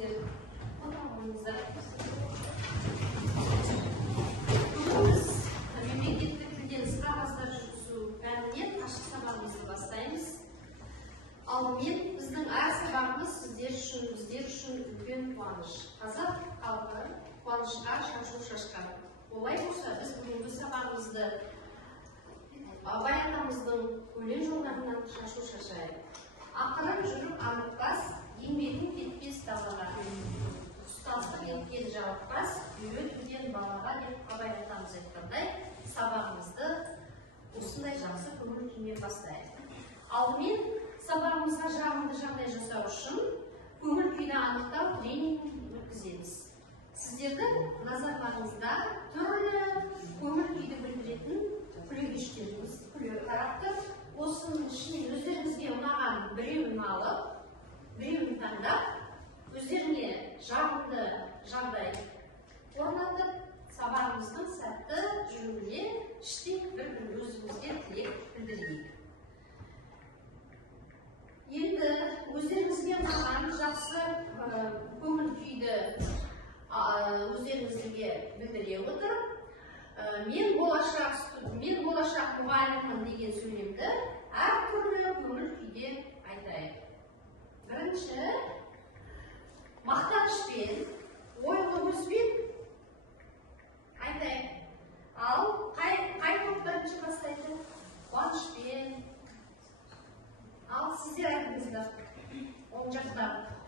сіздер отағыңыздар. Мемлекеттік тілден қағаздар жүргізу пәнінен ашық сабағымызды бастаймыз. Алдымен біздің әр сабағымыз біздер үшін үлкен қуаныш. Қазақ халқы қуанышқа шашу шашқан. Олай болса, біз бүгінгі сабағымызды Абай атамыздың өлең жолдарынан шашу шашайық. Ақырын жүріп анықпас, еңбегің кетпес далаға. Ұстаздық еткен жалықпас, үйретуден балаға деп Абай атамыз айтқандай, сабағымызды осындай жақсы көңіл күймен бастайық. Алдымен сабағымызға жағымды жағдай жасау үшін көңіл күйді анықтау тренинг өткіземіз. Сіздердің назарларыңызда түрлі көңіл күйді білдіретін күлегештеріміз, күле қараптыр. Осының ішінен өздеріңізге ұнаған біреуін алып, біреуін таңдап, өздеріне жағымды жағдай орнатып, сабағымыздың сәтті жүруіне іштен бір өзімізге тілек білдірейік. Енді өздеріңізге ұнаған жақсы көңіл күйді өздеріңізге білдіре отырып, мен болашақ мұғаліммін деген сөйлемді әртүрлі көңіл күйде айтайық. Бірінші, мақтанышпен, ойлы көзбен айтайық. Ал қай топ бірінші бастайды? Қуанышпен. Ал сіздер айтыңыздар. Оң жақта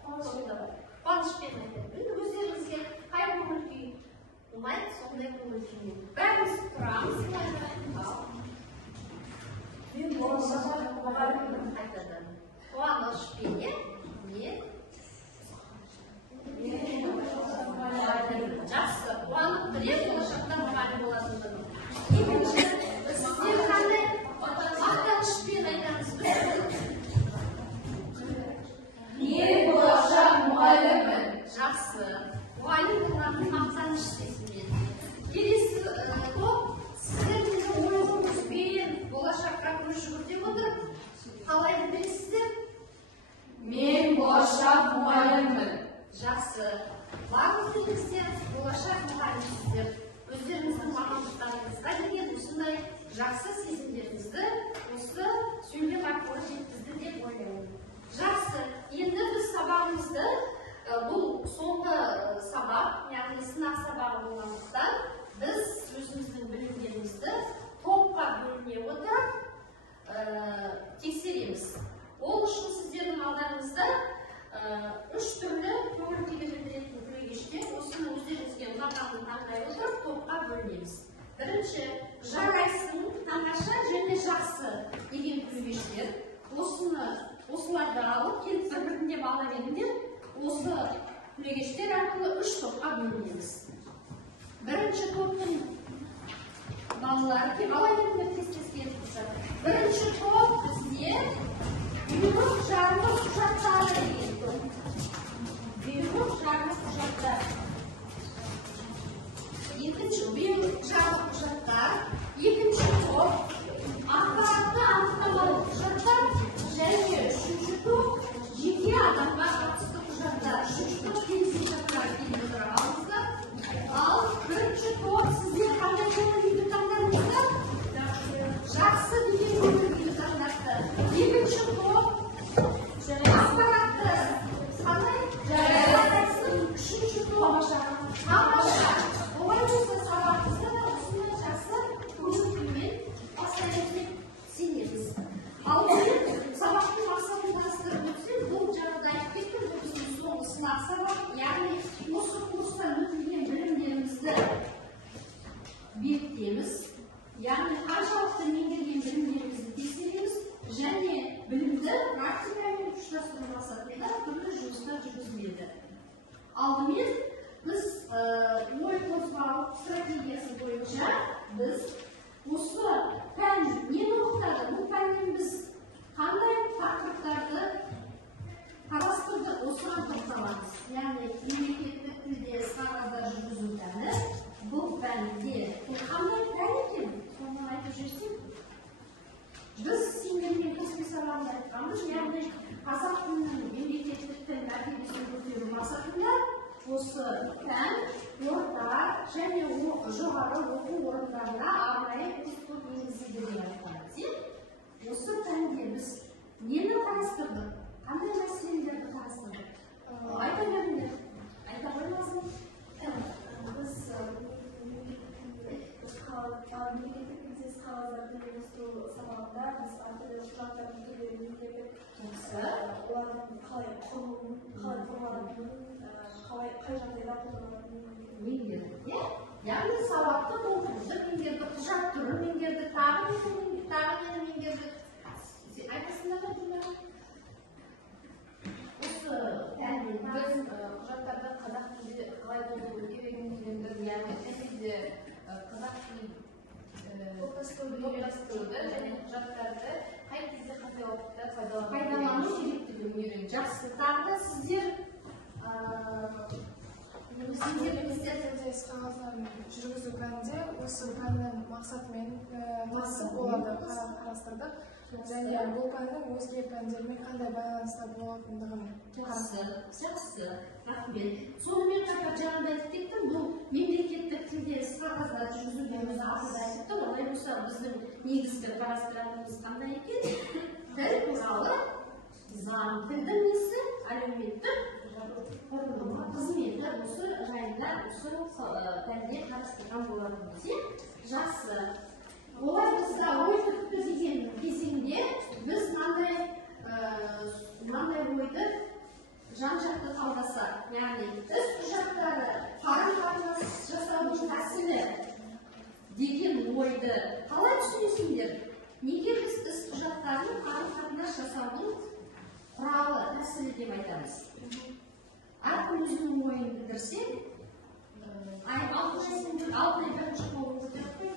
қуанышпен айтайық. Өздеріңізге қай көңіл күй ұнайды, сондай көңіл күймен. Бәріміз тұрамыз. Мен болашақ мұғаліммін айтады. Қуанышпен, не? Жақсы, қуанып білем, болашақта мұғалім болатындығын. Екінші, сіздер қандай мақтанышпен айтамыз біз? Мен болашақ мұғаліммін. Жақсы, мұғалім болғанын мақтаныш сезіммен. Келесі топ, сіздер менің ойыңызбен болашаққа көз жүгірте отырып, қалай білесіздер? Мен болашақ мұғаліммін. Жақсы. Барлық білесіздер, болашақ мұғалімсіздер. Өздеріңіздің мамандықтарыңызға деген осындай жақсы сезімдеріңізді осы сөйлем арқылы жеткізді деп ойлаймын. Жақсы. Енді біз сабағымызды, бұл соңғы сабақ, яғни сынақ сабағы болғандықтан, біз өзіміздің білімдерімізді топқа бөліне отырып тексереміз. Ол үшін сіздердің алдарыңызда үш түрлі көңіл күйді білдіретін күлегештер, осыны өздеріңізге ұнағанын таңдай отырып топқа бөлінеміз. Бірінші, жарайсың, таңғаша және жақсы деген күлегештер. Осыларды алып, келіп бір-біріне бала беріңдер, осы күлегештер арқылы үш топқа бөлінеміз. Бірінші топтың балалары кеп алайын тез-тез келіп тұрса. Бірінші топ бізде бұйрық жарлық құжаттары деген топ. Бұйрық жарлық құжаттар. Екінші бұйрық жарлық құжаттар. Екінші топ ақпаратты анықтамалы құжаттар. Және үшінші топ жеке адамға қатысты құжаттар. Үшінші топ келісімшарттар келіп отыра алыңыздар. Ал бірінші топ сіздер қандай көңіл күйді таңдадыңыздар? Жақсы деген көңіл күйді таңдады. Екінші топ ақпаратты қандай? Үшінші топ тамаша. Олай болса сабағымызда да осындай жақсы көңіл күймен бастаймыз деп сенеміз. Ал сабақтың мақсатын таныстырып өтсек, бұл жаңағыда айтып кеттім, біздің соңғы сынақ сабақ, яғни осы курстан өтілген білімдерімізді бекітеміз. Яғни қаншалықты меңгерген білімдерімізді тексереміз және білімді практикамен ұштастыру мақсатында түрлі жұмыстар жүргізіледі. Алдымен біз ой қозғау стратегиясы бойынша біз осы пән нені оқытады? Бұл пәннен біз қандай тақырыптарды қарастырдық, осыған тоқталамыз. Яғни мемлекеттік тілде қағаздар жүргізу пәні бұл пәнде қандай пән екен? Соны айтып жүрсек, біз сендермен кәсіби сабағында айтқанбыз, яғни қазақ тілінің мемлекеттік тіл мәртебесін көтеру мақсатында осы пән орта және жоғары оқу орындарына арнайы курстар енгізілді деп айтады. Осы пәнде біз нені қарастырдық? Қандай мәселелерді қарастырдық? Айта беріңдер. Айта қоймасын. Biz mемлекеттік бизнес қағаздарды үйлестіру сабағында біз әртүрлі құжаттардың түрлерін меңгердік. Олардың қалай құрылуын, қалай қорғалатынын, қай жағдайда қолданылатынын меңгердік. Яғни сауатты оқуды меңгердік, құжат түрін меңгердік, тағы нені меңгердік. Айтасыңдар ма жұмдар? Осы пәнде Біз құжаттарды қазақ тілде қалай толтыру керегін үйрендік, яғни тілде қазақ тілін топтастыруды және құжаттарды қай кезде қандай уақытта пайдалану керектігін үйрендік. Жақсы. Тағы да сіздер Мемлекеттік тілдес қағаздарын жүргізу пәнінде осы пәннің мақсатымен танысып оларды қарастырдық. Және бұл пәннің өзге пәндермен қандай байланыста болатындығын жақсы. Рахмет. Сонымен қатар жаңағыда айтып кеттім, бұл мемлекеттік тілдес қағаздар жүргізуге өзі ақылды айтыпты. Олай болса біздің негізгі қарастыратынымыз қандай екен? Тіл туралы заң, тілдің несі, әлеуметтік қызметі осы жайында осы пәнде қарастырған болатынбыз. Жақсы. Олай болса ой түпкі деген кезеңде біз мынандай ойды жан-жақты талдасақ, яғни іс құжаттары қарым-қатынас жасаудың тәсілі деген ойды қалай түсінесіңдер? Неге біз іс құжаттарын қарым-қатынас жасаудың құралы, тәсілі деп айтамыз? Әркім өзінің ойын білдірсе, алтынай бірінші қолын көтеріп қойды,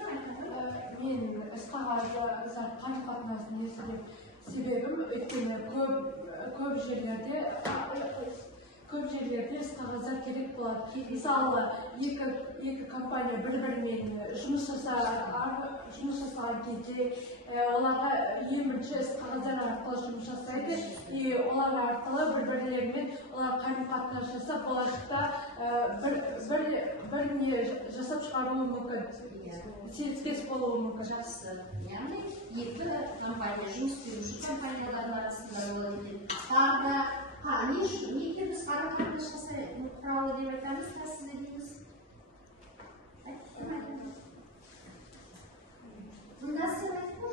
мен іс қағазды қарым-қатынасын естіген себебім өйткені көп жерлерде іс қағаздар керек болады. Мысалы, екі компания бір-бірімен жұмыс жасаған кезде оларға ең бірінші іс қағаздар арқылы жұмыс жасайды. Олар арқылы бір-бірлерімен олар қарым-қатынас жасап, болашақта бір не жасап шығаруы мүмкін. Серіктес болуы мүмкін. Жақсы. Яғни екі компания, жұмыс беруші компаниялардың арасында болады екен. Тағы да неге біз қарым-қатынас жасайтын құралы деп айтамыз, тәсілі дейміз? Мұнда сен айтып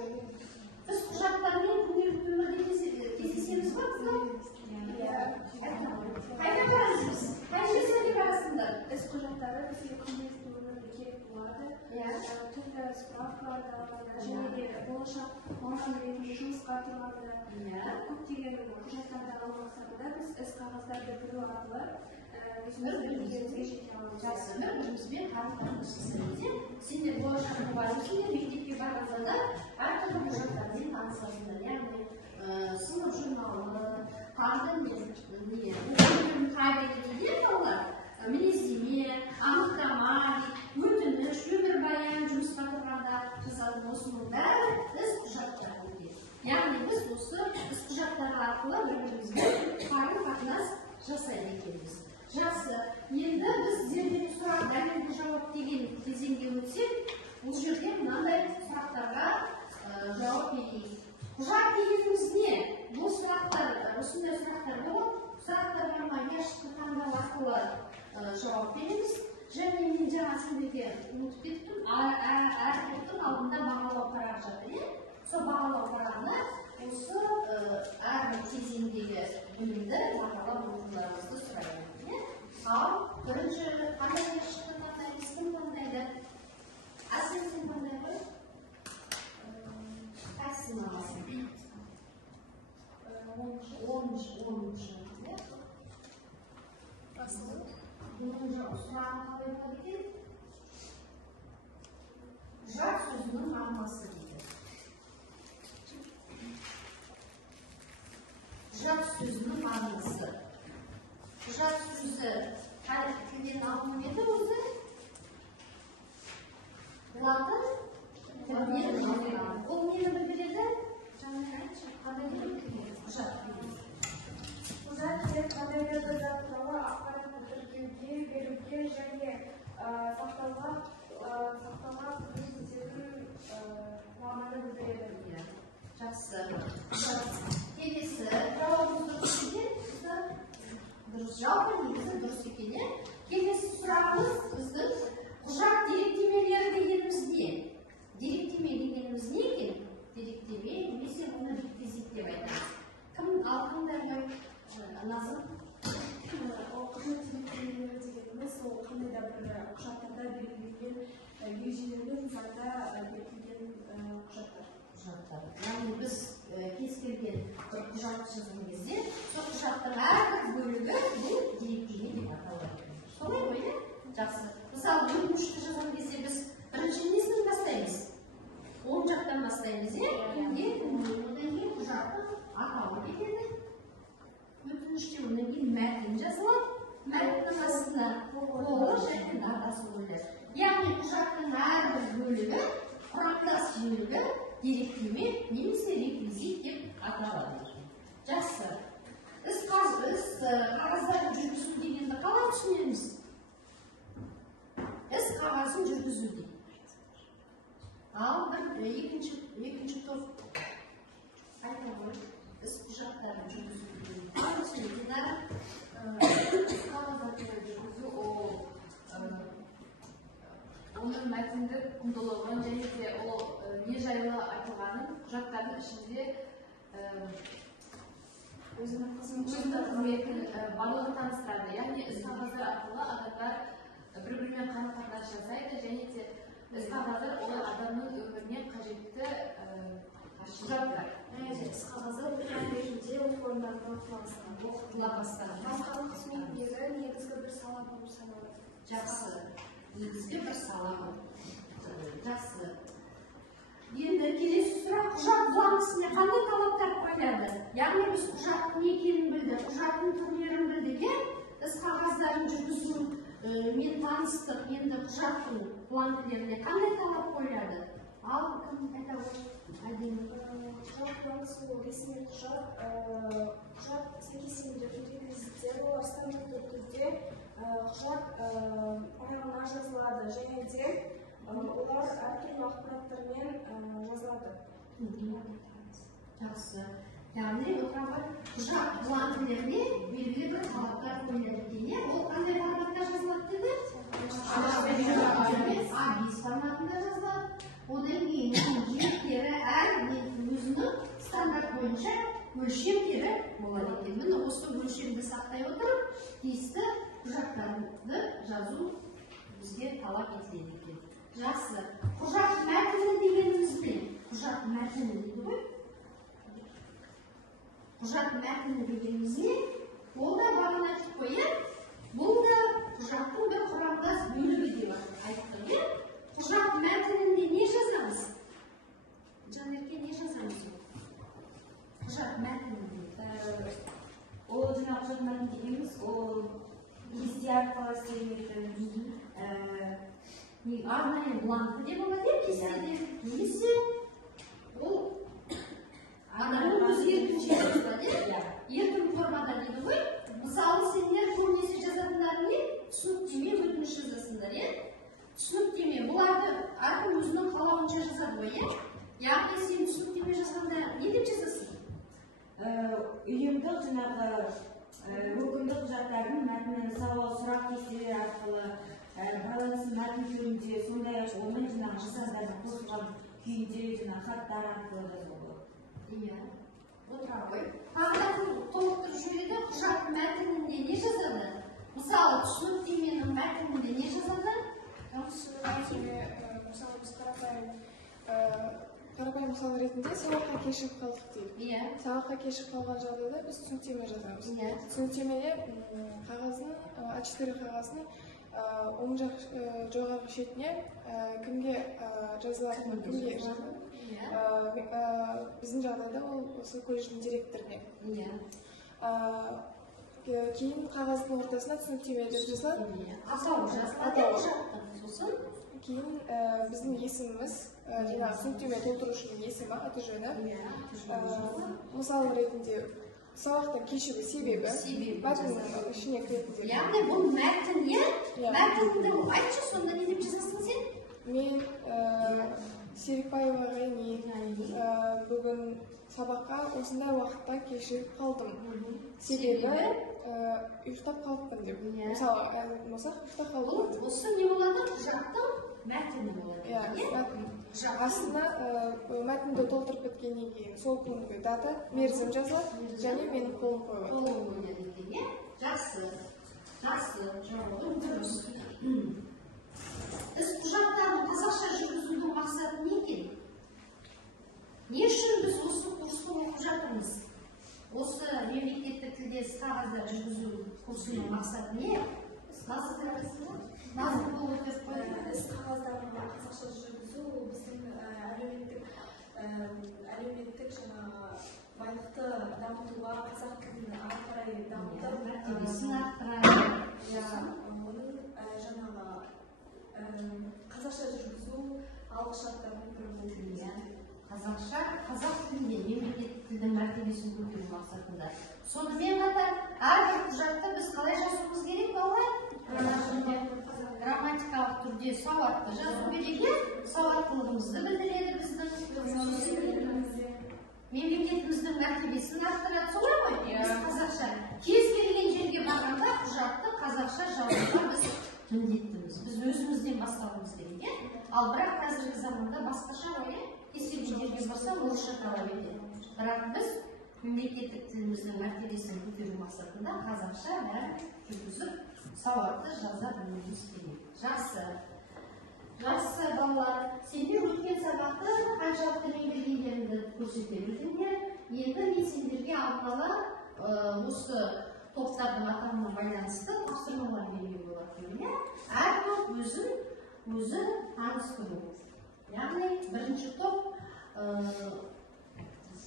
біз құжаттармен күнделікті өмірде кездесеміз ба? Қайда барасыз біз? Қай жерге барасыңдар? іс құжаттары бізге күнделікті өмірде керек болады. Түрлі справкаларды алады және де болашақ маман ретінде жұмысқа тұрғанда көптеген құжаттарды алу мақсатында біз іс қағаздарды білу арқылы өзімізге жете аламыз. Жақсы, бірімізбен қарым-қатынас жасаймыз. Сендер болашаққа барасыңдар, мектепке барғанда әртүрлі құжаттармен танысасыңдар. Яғни сынып журналы, мінездеме, анықтама, өтініш, өмірбаян, жұмысқа тұрғанда жасалатын осының бәрі іс құжаттары екен. Яғни біз осы іс құжаттары арқылы бір-бірімізбен қарым-қатынас жасайды екенбіз. Жақсы. Енді біз зерделі сұрақ дәлелді жауап деген кезеңге өтсек, бұл жерде мынандай сұрақтарға жауап берейік. Құжат дегеніміз не? Бұл сұрақтар, осындай сұрақтар болып, сұрақтарға яшықты таңдау арқылы жауап береміз. Және мен жаңа сіздерге ұмытып кеттім, әр топтың алдында бағалау парағы жатыр. Сол бағалау парағына осы әр кезеңдегі білімді бағалау оқуларымызды сұрайды. Ал бірінші қандай яшықты таңдаймыз, кім таңдайды? Әсел сен таңдайды? Әсел мамасын. 10-шы. Сұрағын қалай болады екен? Жат сөзінің мағынасы дейді. Жат сөзінің мағынасы. Жат сөзі тілден алынып еді өзі? Латын тілінен алынған. Ол нені білдіреді? Жаңа айтшы, қандай білдіреді? Құжат. Құжат тек әдебиетті заттауы сақтауға президенттің қуанымын білдіреді. Жақсы. Келесі жауабымыз дұрыс жалпы негізі дұрыс екен. Келесі сұрағымыз біздің құжат деректемелері дегеніміз не? Деректеме дегеніміз не екен? Деректеме немесе оны реквизит деп айтамыз. Кім алғандар назым? Ол құжат деректемелері дегеніміз ол қандай да бір құжаттарда белгіленген ережелермен заңда бекітілген құжаттар. Яғни біз кез келген бір құжат жазған кезде, сол құжаттың әрбір бөлігі бұл деректеме деп аталады. Солай ғой, иә? Жақсы. Мысалы, өтінішті жазған кезде біз бірінші несін бастаймыз? Оң жақтан бастаймыз, иә? Одан кейін құжаттың атауы кетеді. Өтініште одан кейін мәтін жазылады. Мәтіннің астына қолы және датасы қойылады. Яғни құжаттың әрбір бөлігі, құрамдас бөлігі деректеме немесе реквизит деп аталады. Жақсы. Іс қағаздарын жүргізу дегенді қалай түсінеміз? Іс қағазын жүргізу дейді. Ал екінші топ айта ғой. Іс құжаттарын жүргізу дейді. Қалай түсінеді? Іс қағаздарын жүргізу оның мәтіндік құндылығын және де ол не жайлы айтылғанын құжаттардың ішінде өзінің қызметін барлығын таныстырады. Яғни іс қағаздар арқылы адамдар бір-бірімен қарым-қатынас жасайды және де іс қағаздар ол адамның өміріне қажетті құжаттар. Іс қағазы оқыған ретінде оқу орындарында оқытыла бастады. Басқару қызметіндегі негізгі бір сала болып саналады. Жақсы. Негізгі бір сала болып. Жақсы. Енді келесі сұрақ, құжат бланкісіне қандай талаптар қойылады? Яғни біз құжаттың не екенін білдік, құжаттың түрлерін білдік, іс қағаздарын жүргізу мен таныстық, енді құжаттың бланкілеріне қандай талап қойылады? Ал кім айта ғой? Құжат бланкісі ол ресми құжат, сәйкестендіру реквизиттері олар стандартты түрде құжат аяғына жазылады және де олар әртүрлі ақпараттармен жазылады. Жақсы. Яғни құжат бланкілеріне белгілі бір талаптар қойылады екен. Ол қандай форматта жазылады деді? A5 форматында жазылады. Одан кейін жиектері әр өзінің стандарт бойынша өлшемдері болады екен. Міне осы өлшемді сақтай отырып, тиісті құжаттарды жазу бізге талап етіледі екен. Жақсы. Құжат мәтіні дегеніміз не? Құжат мәтіні дейді ғой. Құжат мәтіні дегеніміз не? Ол да бағана айтып қойып, бұл да құжаттың бір құрамдас бөлігі деп айттық, иә? Құжат мәтінінде не жазамыз? Жанерке, не жазамыз? Құжат мәтінінде. Ол жаңа құжат мәтін дегеніміз, ол кесте арқылы істелінетін арнайы бланкі деп болады, кестеде. Немесе ол адамның өз еркінше жазылады, еркін формада дейді ғой. Мысалы, сендер көбінесе жазатындар не? Түсініктеме өтініш жазасыңдар, иә? Түсініктеме, бұларды әркім өзінің қалауынша жазады ғой, иә? Яғни сен түсініктеме жазғанда не деп жазасың? Ұйымдық жаңағы өкімдік құжаттардың мәтінін сауал сұрақ кестелер арқылы байланысы мәтін түрінде, сондай-ақ оның жаңағы жасандардың қосылған күйінде жаңағы хаттар арқылы жазылады. Иә, отыра ғой. Қағидатын толықтырып жүйеде құжат мәтінінде не жазады? Мысалы, түсініктеменің мәтінінде не жазады? Түсініктеме, мысалы, біз қарапайым мысал ретінде сабаққа кешігіп қалдық дейік. Иә. Сабаққа кешігіп қалған жағдайда біз түсініктеме жазамыз. Иә. Түсініктемеде қағаздың, А4 қағаздың оң жақ жоғарғы шетіне кімге жазылатынын, кімге жазылатынын. Біздің жағдайда ол осы колледждің директоріне. Иә. Кейін қағаздың ортасына түсініктеме деп жазылады. Атау жазылады. Сосын кейін біздің есіміміз, жаңағы түсініктеме толтырушының есімі, аты жөні. Мысал ретінде сабақтан кешігу себебі мәтіннің ішіне кіреді деп. Яғни бұл мәтін, иә? Мәтінді айтшы, сонда не деп жазасың сен? Мен Серікбаева Ғайни бүгін сабаққа осындай уақытта кешігіп қалдым. Себебі ұйықтап қалыппын деп. Мысалы, болсақ ұйықтап қалыппын. Осы не болады? Құжаттың мәтіні болады. Мәтін. Астына мәтінді толтырып біткеннен кейін сол күнгі дата, мерзім жазылады, және менің қолым қойылады. Қолым қойылады екен, иә? Жақсы. Жауабың дұрыс. Біз құжаттарын қазақша жүргізудің мақсаты не екен? Не үшін біз осы курсты оқып жатырмыз? Осы мемлекеттік тілде қағазда жүргізу курсының мақсаты не? Назым бұл өтіп қойды. Қағаздарын қазақша жүргізу ол біздің әлеуметтік жаңағы байлықты дамытуға, қазақ тілін ары қарай дамытып, мәртебесін арттырады. оның жаңағы қазақша жүргізу алғышарттарының бірі болды. Қазақша, қазақ тілінде мемлекеттік тілдің мәртебесін көтеру мақсатында. Сонымен қатар, әрбір құжатты біз қалай жазуымыз керек, балалар? Грамматикалық түрде сауатты жазу керек, сауаттылығымызды білдіреді біздің. Мемлекетіміздің мәртебесін арттырады, солай ғой? Біз қазақша. Кез келген жерге барғанда құжатты қазақша жазуға біз міндеттіміз. Біз өзімізден бастауымыз керек, ал бірақ қазіргі заманда басқаша ғой, кез келген жерге барсам орысша талап етеді. Бірақ біз мемлекеттік тіліміздің мәртебесін көтеру мақсатында қазақша бәрін жүргізіп, сауатты жаза білуіміз керек. Жақсы балалар, сендер өткен сабақты қаншалықты меңгергендеріңді көрсете білдіңдер. Енді мен сендерге алдын ала осы топтардың атауына байланысты тапсырмалар беруге болады. Әркім өзін таныстыру. Яғни бірінші топ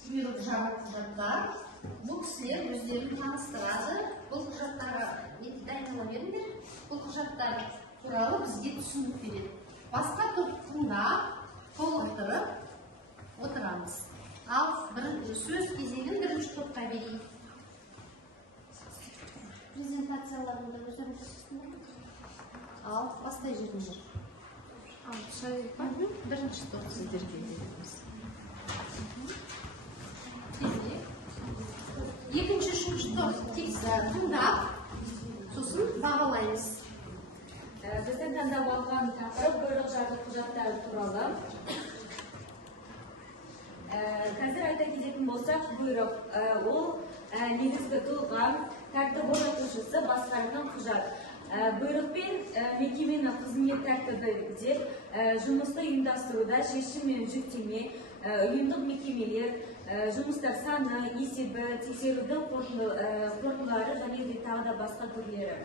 бұйрық жабық құжаттар. Бұл кісілер өздерін таныстырады. Бұл құжаттарға дайындала беріңдер. Бұл құжаттар туралы бізге түсінік береді. Басқа топында толықтырып отырамыз. Ал сөз кезегін бірінші топқа берейік. Презентацияларында өздерін көрсетіңдер. Ал бастай жүріңдер. Бірінші топ сіздерге береміз. Екінші, үшінші топ тыңдап, сосын бағалаймыз. Біздің таңдап алған тақырып бұйрық жабық құжаттары туралы. Қазір айта кететін болсақ, бұйрық ол негізгі тұлға, тәртіп орнатушысы басқарған құжат. Бұйрықпен мекеменің қызмет тәртібі деп жұмысты ұйымдастыруда шешім мен жүктеме, ұйымдық мекемелер, жұмыстар саны, есебі, тексерудің қорытындылары және тағы да басқа түрлері.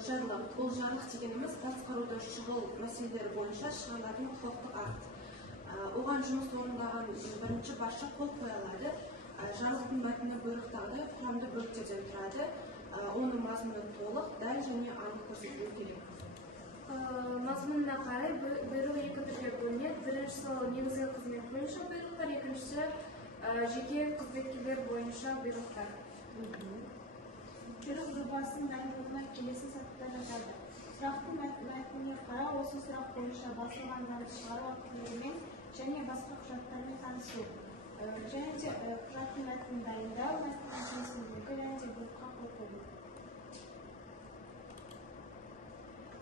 Жарлық. Бұл жарлық дегеніміз басқаруда шұғыл мәселелері бойынша шығарылатын құқықтық акт. Оған жұмыс орындаған бірінші басшы қол қоя алады. Жарлықтың мәтіні бұйрықтағы құрамды бөліктерден тұрады. Оның мазмұны толық, дәл және анық көрсетілуі керек. Мазмұнына қарай бұйрық екі түрге бөлінеді. Біріншісі негізгі қызмет бойынша бұйрықтар, екіншісі жеке қызметкерлер бойынша бұйрықтар. Бұйрық жобасының дайындығына келесі сатыда жатады. Сұрақтың мәтініне қарау, осы сұрақ бойынша басылған заңды шығару актілерімен және басқа құжаттармен танысу. Және де құжаттың мәтінін дайындау, мәтіннің жұмысындегі және де бұйрыққа қол қою.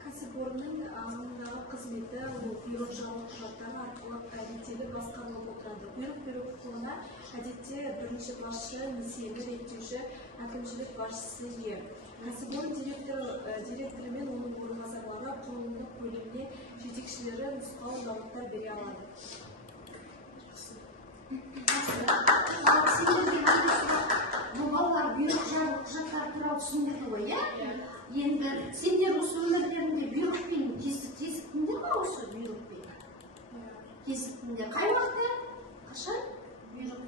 Кәсіпорынның маңындағы қызметі бұйрық жабық құжаттары арқылы әдеттегі басқарылып отырады. Бұйрық беру құқығына әдетте бірінші басшы, несиені реттеуші, әкімшілік басшысы ие. Кәсіпорын директоры мен оның орынбасарлары құрылымдық бөліміне жетекшілері нұсқау жауаптар бере алады. Бұл балалар бұйрық жабық құжаттар туралы түсіндірді ғой, иә? Енді сендер осы өмірлерінде бұйрықпен кезіктіңдер ме осы бұйрықпен? Кезіктіңдер. Қай уақытта? Қашан? Бұйрық.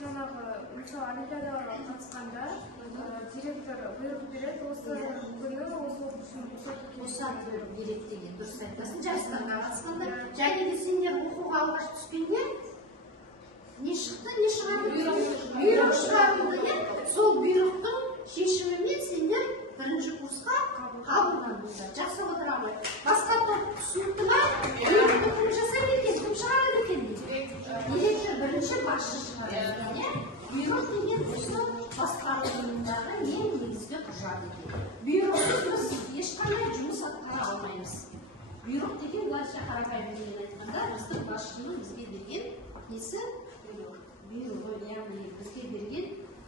Жаңағы мысалы олимпиадаға қатысқанда директор бұйрық береді, осы күні осы оқушыны босатып береді деген дұрыс айтасың. Жарыстарға қатысқанда және де сендер оқуға алғаш түскенде не шықты, не шығарды? Бұйрық шығарылды, иә? Сол бұйрықтың шешімімен сендер бірінші курсқа қабылдандыңдар. Жақсы отыра ғой. Басқа топ түсінікті ма? Бұйрықты кім жасайды екен, кім шығарады екен дейді. Директор бірінші басшы шығарады екен, иә? Бұйрық деген осы басқару ұйымындағы ең негізгі құжат екен. Бұйрықсыз біз ешқандай жұмыс атқара алмаймыз. Бұйрық деген былайша қарапайым тілмен айтқанда біздің басшының бізге берген несі? Бұйрығы, яғни бізге берген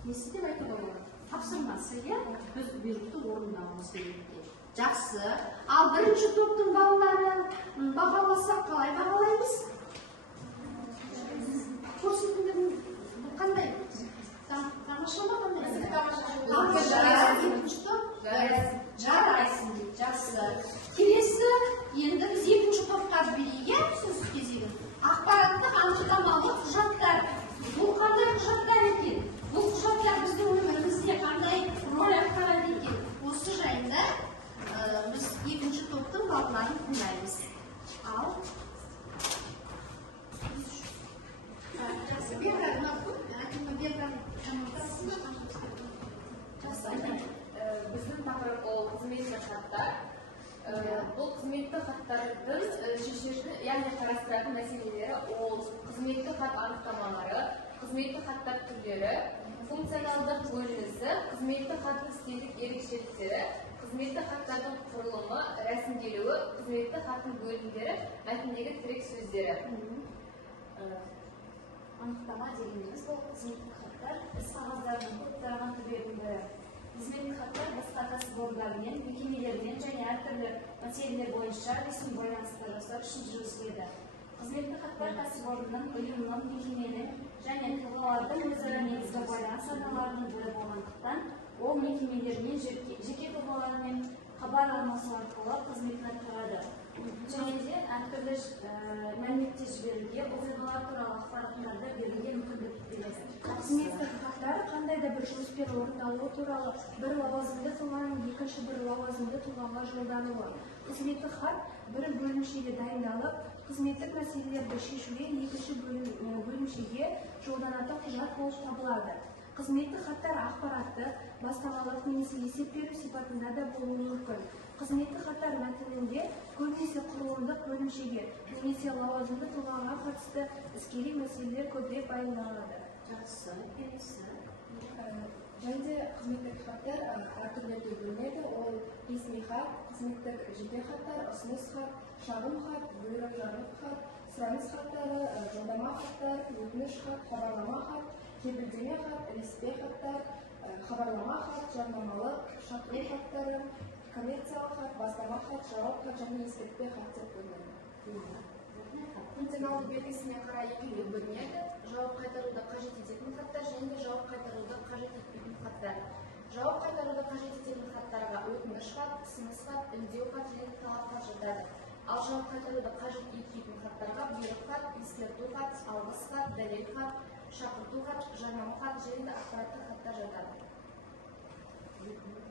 несі деп айтуға болады? Тапсырмасы, иә? Біз бұйрықты орындауымыз керек екен. Жақсы. Ал бірінші топтың балалары бағаласақ қалай бағалаймыз? Көрсетіндігін қандай? Тамаша ма қандай? Екінші топ? Жарайсың дейді. Жақсы. Келесі, енді біз екінші топқа берейік, сөз кезегін. Ақпараттық анықтамалы құжаттар. Бұл қандай құжаттар екен? Бұл құжаттар біздің өмірімізде қандай рөл атқарады екен? Осы жайында біз екінші топтың балаларын тыңдаймыз. Ал біздің тақырып ол қызметтік хаттар. Бұл қызметтік хаттардың шешетін, яғни қарастыратын мәселелері ол қызметтік хат анықтамалары, қызметтік хаттар түрлері, функционалдық бөлінісі, қызметтік хаттың стильдік ерекшеліктері, қызметтік хаттардың құрылымы, рәсімделуі, қызметтік хаттың бөлімдері, мәтіндегі тірек сөздері. Анықтама дегеніміз бұл қызметтік хаттар іс қағаздардың көп тараған түрлерінің бірі. Қызметтік хаттар басқа кәсіпорындармен, мекемелермен және әртүрлі мәселелер бойынша ресми байланыстар жасау үшін жүргізіледі. Қызметтік хаттар кәсіпорынның, ұйымның, мекеменің және тұлғалардың өзара негізгі байланыс арналарының бірі болғандықтан, ол мекемелермен, жеке тұлғалармен хабар алмасу арқылы қызметін атқарады. Және де әртүрлі мәліметтер жіберуге, оқиғалар туралы ақпараттарды беруге мүмкіндік береді. Қызметтік хаттар қандай да бір жұмыспен орындалуы туралы бір лауазымды тұлғаның екінші бір лауазымды тұлғаға жолдануы. Қызметтік хат бір бөлімшеге дайындалып, қызметтік мәселелерді шешуге екінші бөлімшеге жолданатын құжат болып табылады. Қызметтік хаттар ақпараттық, бастамалық немесе есеп беру сипатында да болуы мүмкін. Қызметтік хаттар мәтінінде көбінесе құрылымдық бөлімшеге немесе лауазымды тұлғаға қатысты іскери мәселелер көбірек баяндалады. Жақсы. Келесі. Және де қызметтік хаттар әртүрлерге бөлінеді. Ол ресми хат, қызметтік жеке хаттар, ұсыныс хат, шағым хат, бұйрық жарлық хат, сұраныс хаттары, жолдама хаттар, өтініш хат, хабарлама хат, кепілдеме хат, ілеспе хаттар, хабарлама хат, жарнамалық, шақыру хаттары, коммерциялық хат, бастама хат, жауап хат және ескертпе хат деп бөлінеді. Функционалды белгісіне қарай екеуге бөлінеді. Жауап қайтаруды қажет ететін хаттар және де жауап қайтаруды қажет етпейтін хаттар. Жауап қайтаруды қажет ететін хаттарға өтініш хат, ұсыныс хат, үндеу хат және талап хат жатады. Ал жауап қайтаруды қажет етпейтін хаттарға бұйрық хат, ескерту хат, алғыс хат, дәлел хат, шақырту хат, жарнама хат және де ақпараттық хаттар жатады.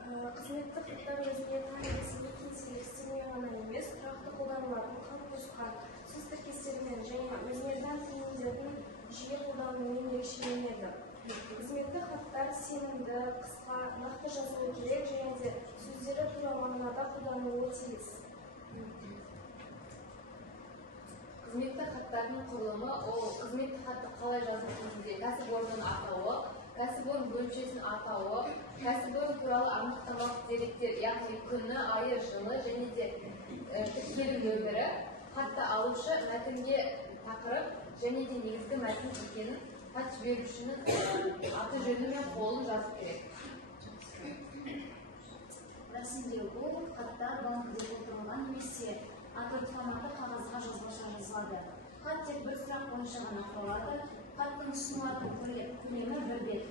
Қызметтік хаттар өзіне тән ресми кеңселеріне ғана емес, тұрақты қолданылатын қалыптасқан сөз тіркестерімен және өзіне тән терминдердің жиі қолдануымен ерекшеленеді. Қызметтік хаттар сенімді, қысқа, нақты жазылуы керек және де сөздері тура мағынада қолданылуы тиіс. Қызметтік хаттардың құрылымы ол қызметтік хатты қалай жазу кезінде кәсіпорынның атауы, кәсіпорын бөлімшесінің атауы, кәсіпорын туралы анықтамалық деректер, яғни күні, айы, жылы және де тіркелу нөмірі, хатты алушы мәтінге тақырып және де негізгі мәтін екенін, хат жіберушінің аты жөні мен қолын жазып керек. Рәсімдеу бұл хаттар бланкіде толтырылған немесе форматты қағазға жазбаша жазылады. Хат тек бір сұрақ бойынша ғана қойылады. Хаттың ұсынылатын көлемі бір бет.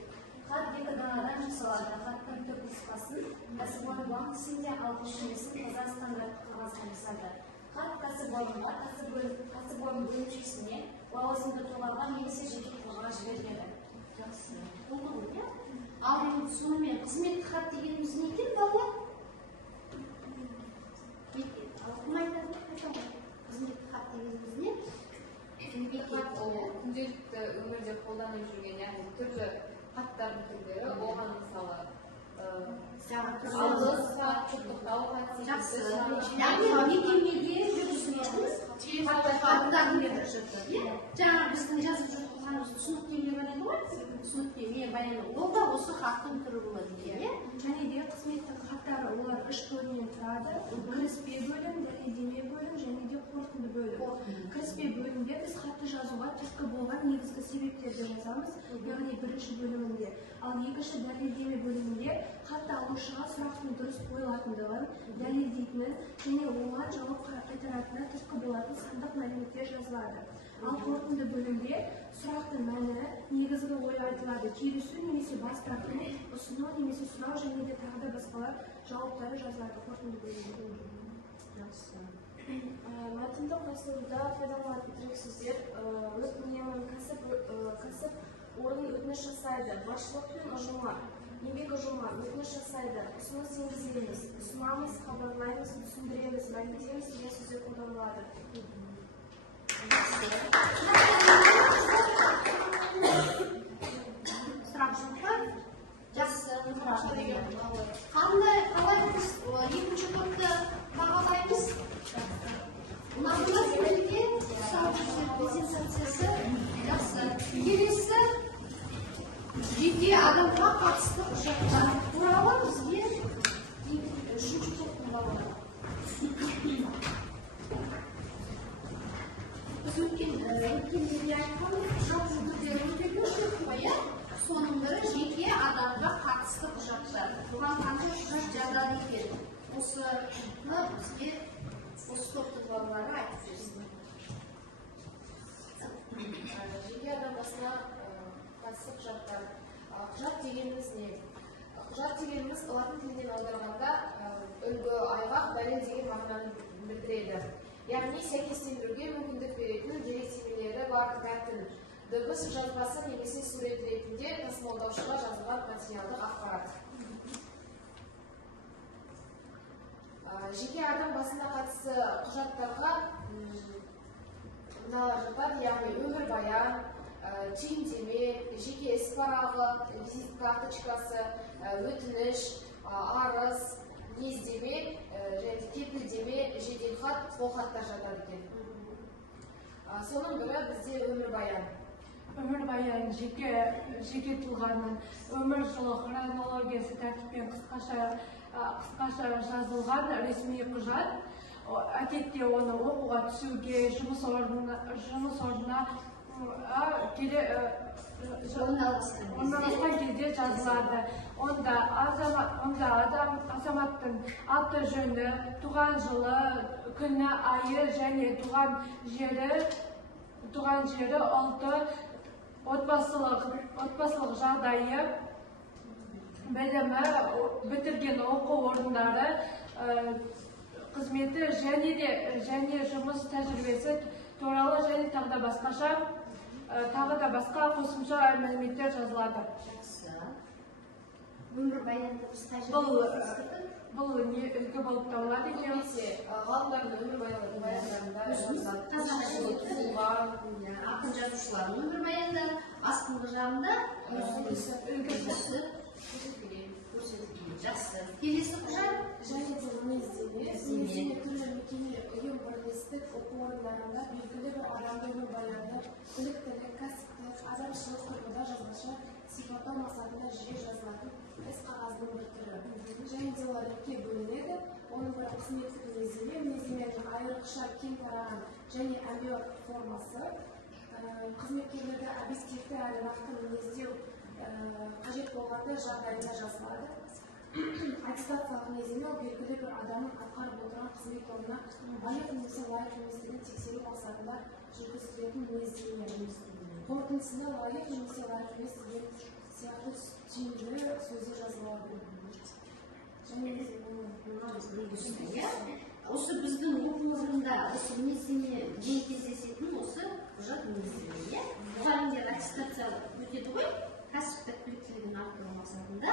Хат екі данадан жасалады. Хаттың түп нұсқасын кәсіпорын бланкісінде, ал көшірмесін таза стандарт қағазға жасады. Хат кәсіпорынға, кәсіпорын бөлімшесіне, лауазымды тұлғаға немесе жеке тұлғаға жіберіледі. Бұл Сонымен қызметтік хат дегеніміз не екен, балалар? Кім айтады? Қызметтік хат дегеніміз не? Күнделікті өмірде қолданып жүрген, яғни түрлі хаттардың түрлері, оған мысалы алғыс хат, құттықтау хат, Жақсы. Яғни мекемеге жүргізілетін хаттардың бәрі жатады. Жаңа біздің жазып жатқанымыз түсініктеме бар еді ғой? Түсініктеме баяны. Ол да осы хаттың түрі болады екен. және де қызметтік хаттар олар 3 бөлімнен тұрады. Кіріспе бөлім, дәлелдеме бөлім және де қорытынды бөлім. Кіріспе бөлімде біз хатты жазуға түрткі болған негізгі себептерді жазамыз, яғни бірінші бөлімінде. Ал екінші дәлелдеме бөлімінде хатты алушыға сұрақтың дұрыс қойылатындығын, дәлелдейтінін және оған жауап қайтаратынына түрткі болатын сандық мәліметтер жазылады. Ал қорытынды бөлімде сұрақтың мәні, негізгі ой айтылады, келісу немесе бас тарту, ұсыну немесе сұрау және де тағы да басқалар жауаптары жазылады қорытынды бөлімде. Мәтіндік қосылуда пайдаланылатын тірек сөздер өтінемін, кәсіп орын өтініш жасайды, басшылық пен ұжымға, еңбек ұжымға өтініш жасайды, ұсыныс енгіземіз, ұсынамыз, хабарлаймыз, түсіндіреміз, мәлімдейміз деген сөздер қолданылады. Сұрақ жоқ па? Жақсы. Қалай біз екінші топты бағалаймыз? Ұнамына сіздерге презентациясы жақсы. Келесі жеке адамға қатысты құжаттар туралы бізге үшінші топтың бағалайды. Біз өткенде айтқан құжат түрдері өте қоя. Соның бірі жеке адамға қатысты құжаттар. Бұған қандай құжат жазады екен? Осыны бізге осы топтың балалары айтып берсін. жеке адам басына қатысты құжаттар. Құжат дегеніміз не? Құжат дегеніміз латын тілінен аударғанда үлгі, айғақ, дәлел деген мағынаны білдіреді. Яғни сәйкестендіруге мүмкіндік беретін деректемелері бар мәтін, дыбыс жазбасы немесе сурет ретінде тасымалдаушыға жазылған материалдық ақпарат. Жеке адам басына қатысты құжаттарға мыналар жатады, яғни өмірбаян, түйіндеме, жеке іс парағы, визит карточкасы, өтініш, арыз, мінездеме, және кепілдеме, жеделхат, қолхаттар жатады екен. Соның бірі бізде өмірбаян. Өмірбаян жеке тұлғаның өмір жолы хронологиясы тәртіппен қысқаша жазылған ресми құжат. Әдетте оны оқуға түсуге, жұмыс орнына орналасқан кезде жазылады. Онда азаматтың аты жөні, туған жылы, күні, айы және туған жері, ұлты, отбасылық жағдайы, білімі, бітірген оқу орындары, қызметі және жұмыс тәжірибесі туралы және тағы да басқа қосымша мәліметтер жазылады. Өмірбаянды біз тәжірибе бұл не үлгі болып табылады екен? Ғалымдардың өмірбаяндарында ақын жазушылардың өмірбаяндар астыңғы жағында үлгісі көрсетілген. Жақсы. Келесі құжат Және де мінездеме түрлі мекеме, ұйым, бірлестік, оқу орындарында белгілі бір адамды өмірбаянды, біліктілік, кәсіптік, адамшылық тұрғыда жазбаша сипаттау мақсатында жиі жазылатын іс қағаздың бір түрі. Және де олар екіге бөлінеді. Оның бірі қызметтік мінездеме, мінездеменің айрықша кең тараған және әмбебап формасы. Қызметкерлерді объективті әрі нақты мінездеу қажет болғанда жағдайында жазылады. Аттестациялық мінездеме белгілі бір адамның атқарып отырған қызмет орнына лайық немесе лайық еместігін тексеру мақсатында жүргізілетін мінездеме. Қорытындысында лайық немесе лайық емес деген сияқты түйінді сөздер жазылады. Осы біздің оқу орнында осы мінездеме жиі кездесетін осы құжат мінездеме. Мұғалімдер аттестация өтеді ғой, кәсіптік біліктілігін арттыру мақсатында.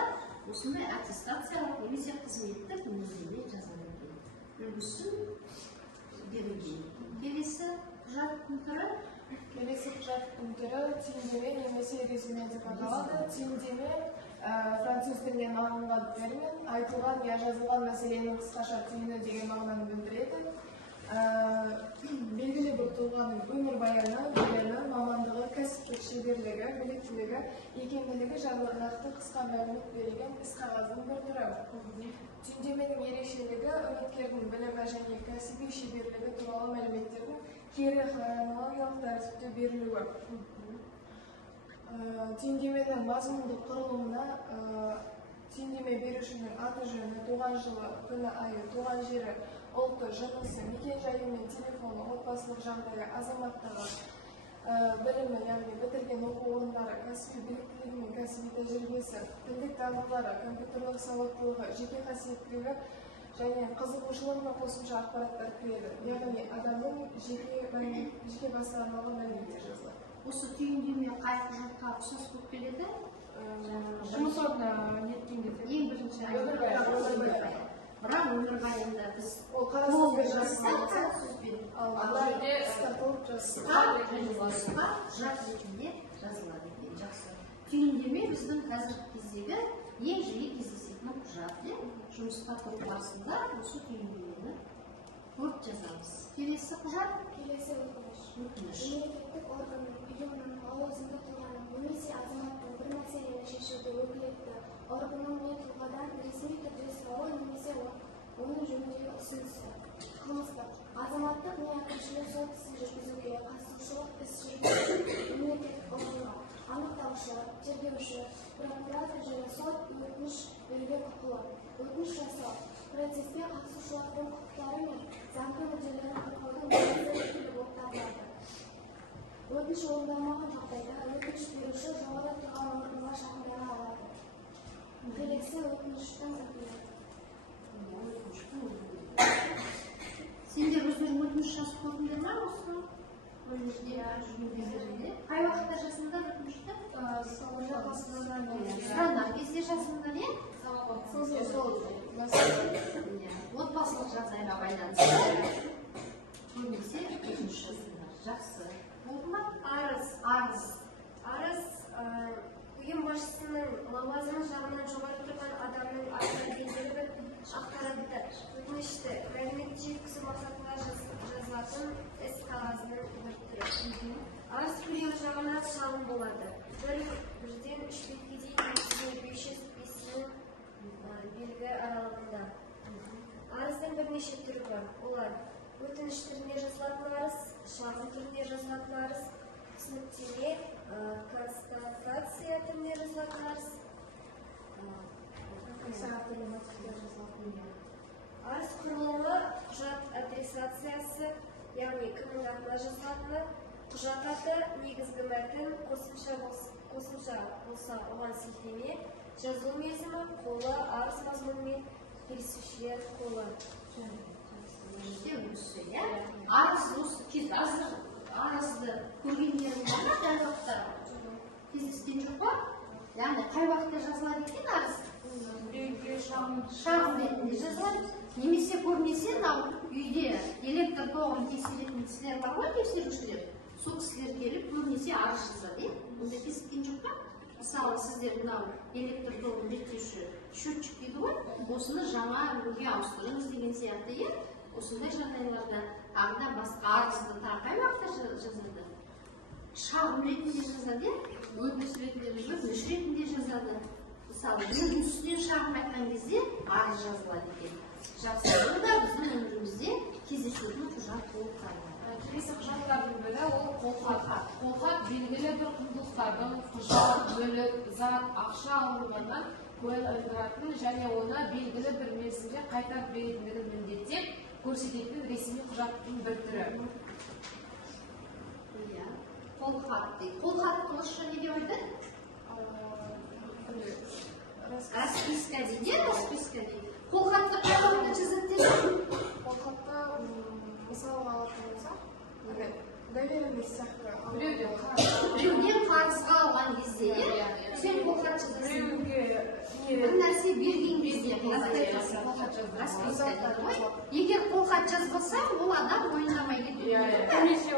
осындай аттестациялық немесе қызметтік мінездеме жазады екен. Үлгісін берілген. Келесі құжаттың түрі? Келесі құжаттың түрі түйіндеме немесе резюме деп аталады. Түйіндеме француз тілінен алынған термин, айтылған я жазылған мәселенің қысқаша түйіні деген мағынаны білдіреді. Белгілі бір тұлғаның өмірбаяны, білімі, мамандығы, кәсіптік шеберлігі, біліктілігі, екенділігі жайлы нақты қысқа мәлімет берілген іс-қағаздың бір түрі. Түйіндеменің ерекшелігі үміткердің білімі және кәсіби шеберлігі туралы мәліметтердің кері хронологиялық тәртіпте берілуі. Түйіндеменің мазмұндық құрылымына түйіндеме берушінің аты жөні, туған жылы, күні айы, туған жері, ұлты, жынысы, мекен-жайы мен телефоны, отбасылық жағдайы, азаматтығы, білімі, яғни бітірген оқу орындары, кәсіби біліктілігі мен кәсіби тәжірибесі, тілдік дағдылары, компьютерлік сауаттылығы, жеке қасиеттілігі және қызығушылығы мен қосымша ақпараттар кіреді. Яғни адамның жеке басына арналған мәліметтер жазылады. Осы түйіндеме қай құжатқа ұқсас болып келеді? Жұмыс орнына неткенде Ең бірінші бірақ өмірбаянда біз Ол қолмен жазсақ сөзбен, ал құжат ретінде жазылады екен. Жақсы. Түйіндеме біздің қазіргі кездегі ең жиі кездесетін құжат. Жұмысқа тұру барысында осы түйіндемені көріп жазамыз. Келесі құжат? Келесі өтініш. Мемлекеттік органның, ұйымның, лауазымды тұлғаның немесе азаматтың бір мәселені шешуге өкілетті органның не тұлғадан ресми түрде сұрауы немесе оның жөніндегі ұсынысы. Қылмыстық, азаматтық не әкімшілік сот ісін жүргізуге қатысушылық іс жүргізу мемлекеттік органға анықтаушы, тергеуші, прокуратор және сот өтініш беруге құқылы. Өтініш жасау, процеске қатысушылардың құқықтары мен заңды мүдделерін қорғаудың маңызды болып табылады. Өтініш орындалмаған жағдайда өтініш беруші жоғары тұрған органға шағымдана алады. Келесі өтініштің өтілі. Сендер өздерің өтініш жазып көрдіңдер ме осы? Қай уақытта жасыңдар өтінішті? Сұраған кезде жасыңдар, не? Отбасылық жағдайға байланысты көбінесе өтініш жасыңдар. Жақсы. Болды ма? Арыз ұйым басшысының лауазымы жағынан жоғары тұрған адамның атына белгілі бір ақпаратты өтінішті мәлімет жеткізу мақсатында жазылатын іс қағазының бір түрі. Арыз ұйым жағынан шағым болады. Бірден 3 бетке дейін 500 бесінің белгі аралығында. Арыздың бірнеше түрі бар. Олар өтініш түрінде жазылатын арыз, шағым түрінде жазылатын арыз, түсініктеме, констатация түрінде жазылатын арыз, арыз құрылымы, құжат адресациясы, яғни кімнің атына жазылатыны, құжат аты, негізгі мәтін, қосымша болса оған сілтеме, жазылу мерзімі, қолы, арыз мазмұнымен келісушілер қолы. Арызды көргендерің бар ма дәл уақытта кездескен жоқ па? Яғни қай уақытта жазылады екен арыз? Шағым ретінде жазылады. Немесе көрмесе үйде электр тоғын тексеретін кісілер бар ғой, тексерушілер. Сол кісілер келіп көрмесе арыз жазады. Онда кездескен жоқ па? Мысалы, сіздер мынау электр тоғын реттеуші счетчик дейді ғой, осыны жаңа үлгіге ауыстырыңыз деген сияқты, осындай жағдайларда тағыдан басқа арызды қай уақытта жазады? Шағым ретінде жазады, өтініш ретінде жазады. Мысалы, өзінің үстінен шағым айтқан кезде арыз жазылады екен. Жақсы, да біздің өмірімізде кездесетін құжат болып табылады. Келесі құжаттардың бірі ол қолхат. Қолхат белгілі бір құндылықтардың құжат, мүлік, зат, ақша алынғаннан куәландыратын және оны белгілі бір мерзімде қайтарып беретіндігін міндеттеп көрсететін ресми құжаттың бір түрі. Қолхат дейді. Қолхат орысша не деп айтады? Расписка дейді, расписка дейді. Қолхатты қай уақытта жазады дейді? Қолхатта мысалға алатын болсақ, доверенность сияқты. Біреуден қарызға алған кезде, сен қолхат жазасың. Біреуге расписка дейді ғой. Егер қолхат жазбаса, ол адам мойындамай кетеді. Комиссия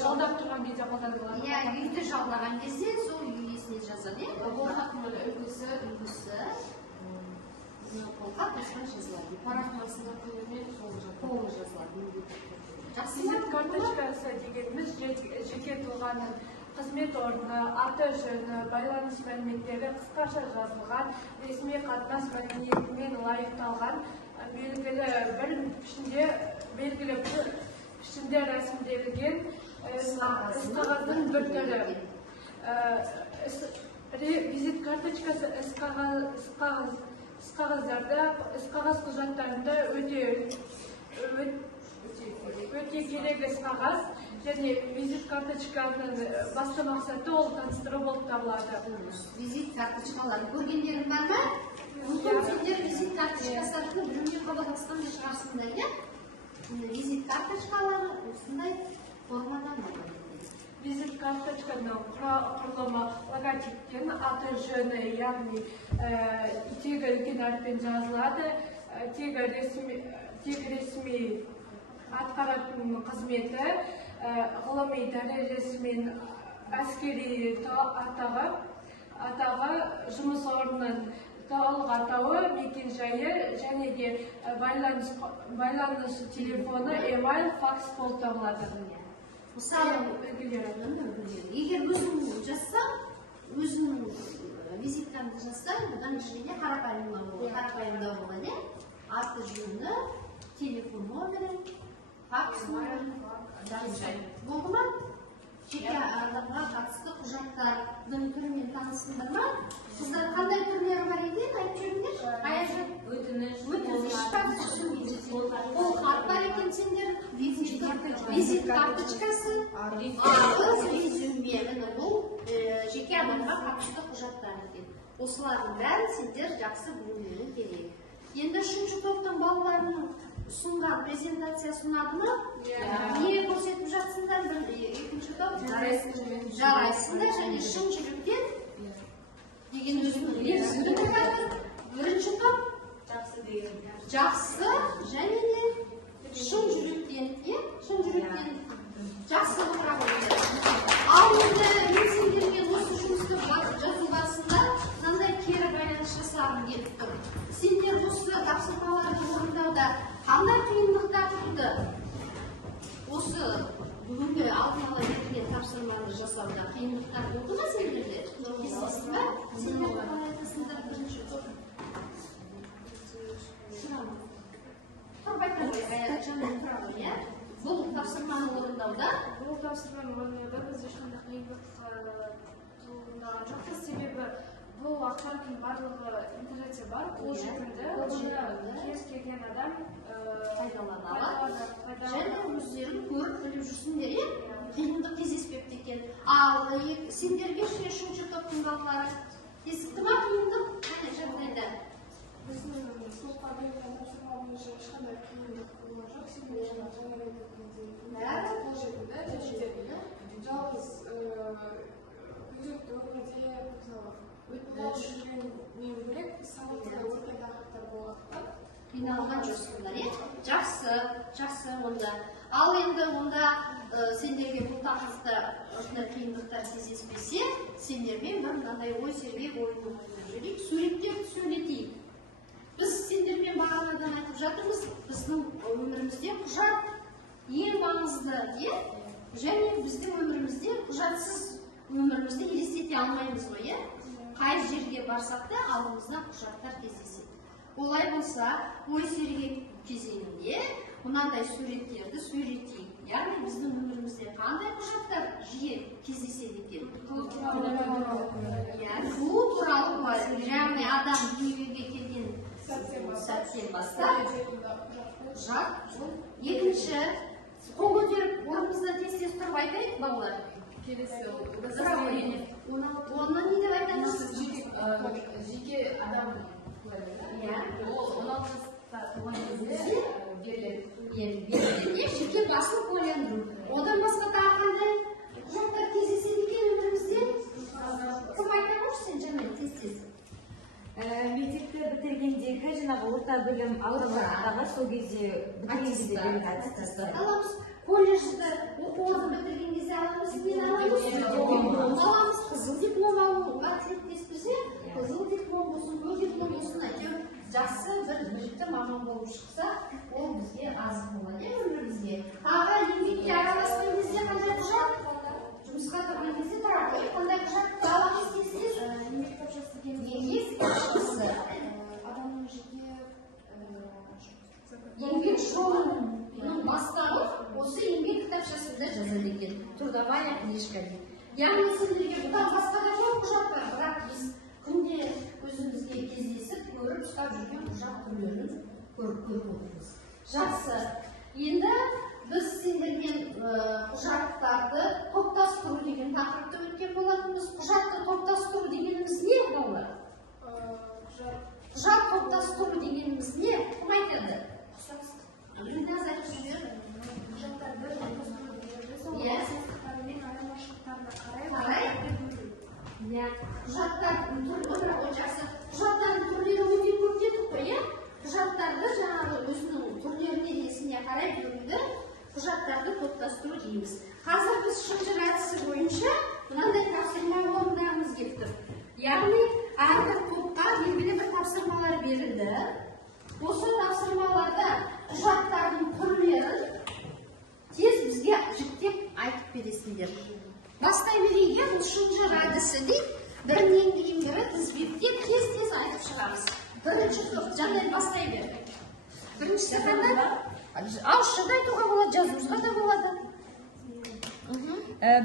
жалдап тұрған кезде қолданылады. Иә, үйді жалдаған кезде сол үй иесіне жазады. қолхаттың үлгісі Қолхат осылай жазылады. парақшасында қолымен қолы жазылады. Визит карточкасы дегеніміз жеке тұлғаның қызмет орны, аты жөні, байланыс мәліметтері қысқаша жазылған, ресми қатынас мәдениетімен лайықталған, белгілі бір пішінде рәсімделген іс-қағаздың бір түрі. Визит карточкасы іс-қағаз құжаттарында өте керек іс-қағаз және визит карточканың басты мақсаты ол таныстыру болып табылады. Визит карточкаларын көргендерің бар ма? Мүмкін сендер визит карточкасы арқылы біреумен хабарласқан шығарсыңдар, иә? Визит карточкалары осындай формадан болады. Визит карточканың құрылымы логотиптен, аты жөні, яғни тегі үлкен әріппен жазылады, тегі ресми атқаратын қызметі, ғылыми дәрежесі мен әскери атағы, жұмыс орнының толық атауы, мекен-жайы және де байланыс телефоны, емайл, факс болып табылады. Мысалы, егер өзің жазсаң, өзің визиткаңды жазсаң, бұдан ішінде қарапайымдау болады. Аты жөні, телефон номері, факс номері, болды ма? Жеке адамға қатысты құжаттардың түрімен таныстыңдар ма? Сіздар қандай түрлері бар екен? Айтып жүріңдер. Өтініш, қолхат бар екен сендер, визит карточкасы, арыз, резюме, бұл жеке адамға қатысты құжаттар екен. Осылардың бәрін сендер жақсы білуің керек. Енді үшінші топтың балаларының ұсынған презентациясы ұнады ма? Не көрсетіп жатсыңдар? Екінші топ жарайсыңдар және шын жүректен деген өзінің ерсізді тұрады. Бірінші топ жақсы және де шын жүректен жақсы отыра қойды. Ал енді мен сендермен осы жұмысты жазу барысында мынандай кері байланыс жасағым келіп тұр. Сендер осы тапсырмаларды орындауда қандай қиындықтар туды? Осы бүгінгі алдын ала берілген тапсырманы жасауда қиындықтар болды ма сендерде? Есесіз ба? Сендер қалай айтасыңдар бірінші топ? Бұл тапсырманы орындауда? Бұл тапсырманы орындауда біз ешқандай қиындық туындаған жоқпыз, себебі бұл ақпараттың барлығы интернетте бар, қолжетімді, кез келген адам пайдалана алады. Және өздерін көріп біліп жүрсіңдер, қиындық кездеспепті екен. Ал сендерге үшінші топтың балалары кезікті ма қиындық? Қандай жағдайда? Біздің топқа берілген тапсырма бойынша ешқандай қиындық болған жоқ, себебі жаңа қолжетімді, тәжірибелі. Жалғыз күнделікті өмірде өтінішінен бөлек сабақта өте тақырыптар болғандықтан қиналған жоқсыңдар, жақсы онда. Ал енді онда сендерге бұл тақырыпта осындай қиындықтар кездеспесе, сендермен бір мынандай ой сермеп ойын жүрейік, суреттерді сөйлетейік. Біз сендермен бағанадан айтып жатырмыз, біздің өмірімізде құжат ең маңызды, және біздің өмірімізде құжатсыз өмірімізді елестете алмаймыз ғой, қай жерге барсақ та алдымызда құжаттар кездеседі. Олай болса, ой сергек кезеңінде мынандай суреттерді сөйлетейік. Яғни біздің өмірімізде қандай құжаттар жиі кездеседі екен? Туу туралы, яғни адам дүниеге келген сәттен бастап құжат. Екінші, қол көтеріп орнымыздан тез тұрып айтайық, балалар. Оны не деп айтамыз? Жеке адам. Ол 16 жаста туған кезде беріледі. Жеке басын куәландыру. Одан басқа тағы қандай құжаттар кездеседі екен өмірімізде? Кім айта қойшы сен жаңа тез-тез? Мектепті бітіргенде сендерге жаңағы орта білім алған уақыттағы сол кезде бітірген кезде берген аттестат. Аламыз, колледжді оқу орнын бітірген кезде аламыз, аламыз, қызыл диплом алуға тілектеспесе, қызыл диплом болсын, көк диплом болсын, әйтеуір жақсы бір білікті маман болып шықса, ол бізге аз болады, өмірімізге. Аға еңбекке араласқан кезде қандай құжат? Жұмысқа тұрған кезде тұрады, қандай құжат аламыз десеңіз? Еңбек тапсырысы деген Еңбек тапсырысы. адамның жеке Еңбек жолының бастауы осы еңбек кітапшасында жазылды екен. Трудовая книжка дейді. Яғни сендерге бұдан басқа да көп құжат бар, бірақ біз күнде өзімізге кездесіп, көріп, ұстап жүрген құжат түрлерін көріп отырмыз. Жақсы. Енді біз сендермен құжаттарды топтастыру деген тақырыпты өткен болатынбыз. Құжатты топтастыру дегеніміз не балалар? Құжат топтастыру дегеніміз не? Кім айтады? Biraz açıyorum. Құжаттарды топтастыру Иә. мен айырмашылықтарына Қарай? Иә. Құжаттардың түрлері ол жақсы. Құжаттардың түрлері өте көп дедік қой, иә? Құжаттарды жаңағы өзінің түрлеріне несіне қарай бөлуді құжаттарды топтастыру дейміз. Қазір біз шынжыр әдісі бойынша мынандай тапсырма орындағымыз келіп тұр. Яғни әрбір топқа белгілі бір тапсырмалар берілді. Осы тапсырмаларда құжаттардың түрлерін тез бізге жіктеп айтып бересіңдер. Бастай берейге бұл шынжыр әдісі дейді, бірінен кейін бірі тізбектеп тез айтып шығамыз. Бірінші топ, жаңдай бастай бер. Біріншісі қандай? Ауызшада айтуға болады, жазуға да болады.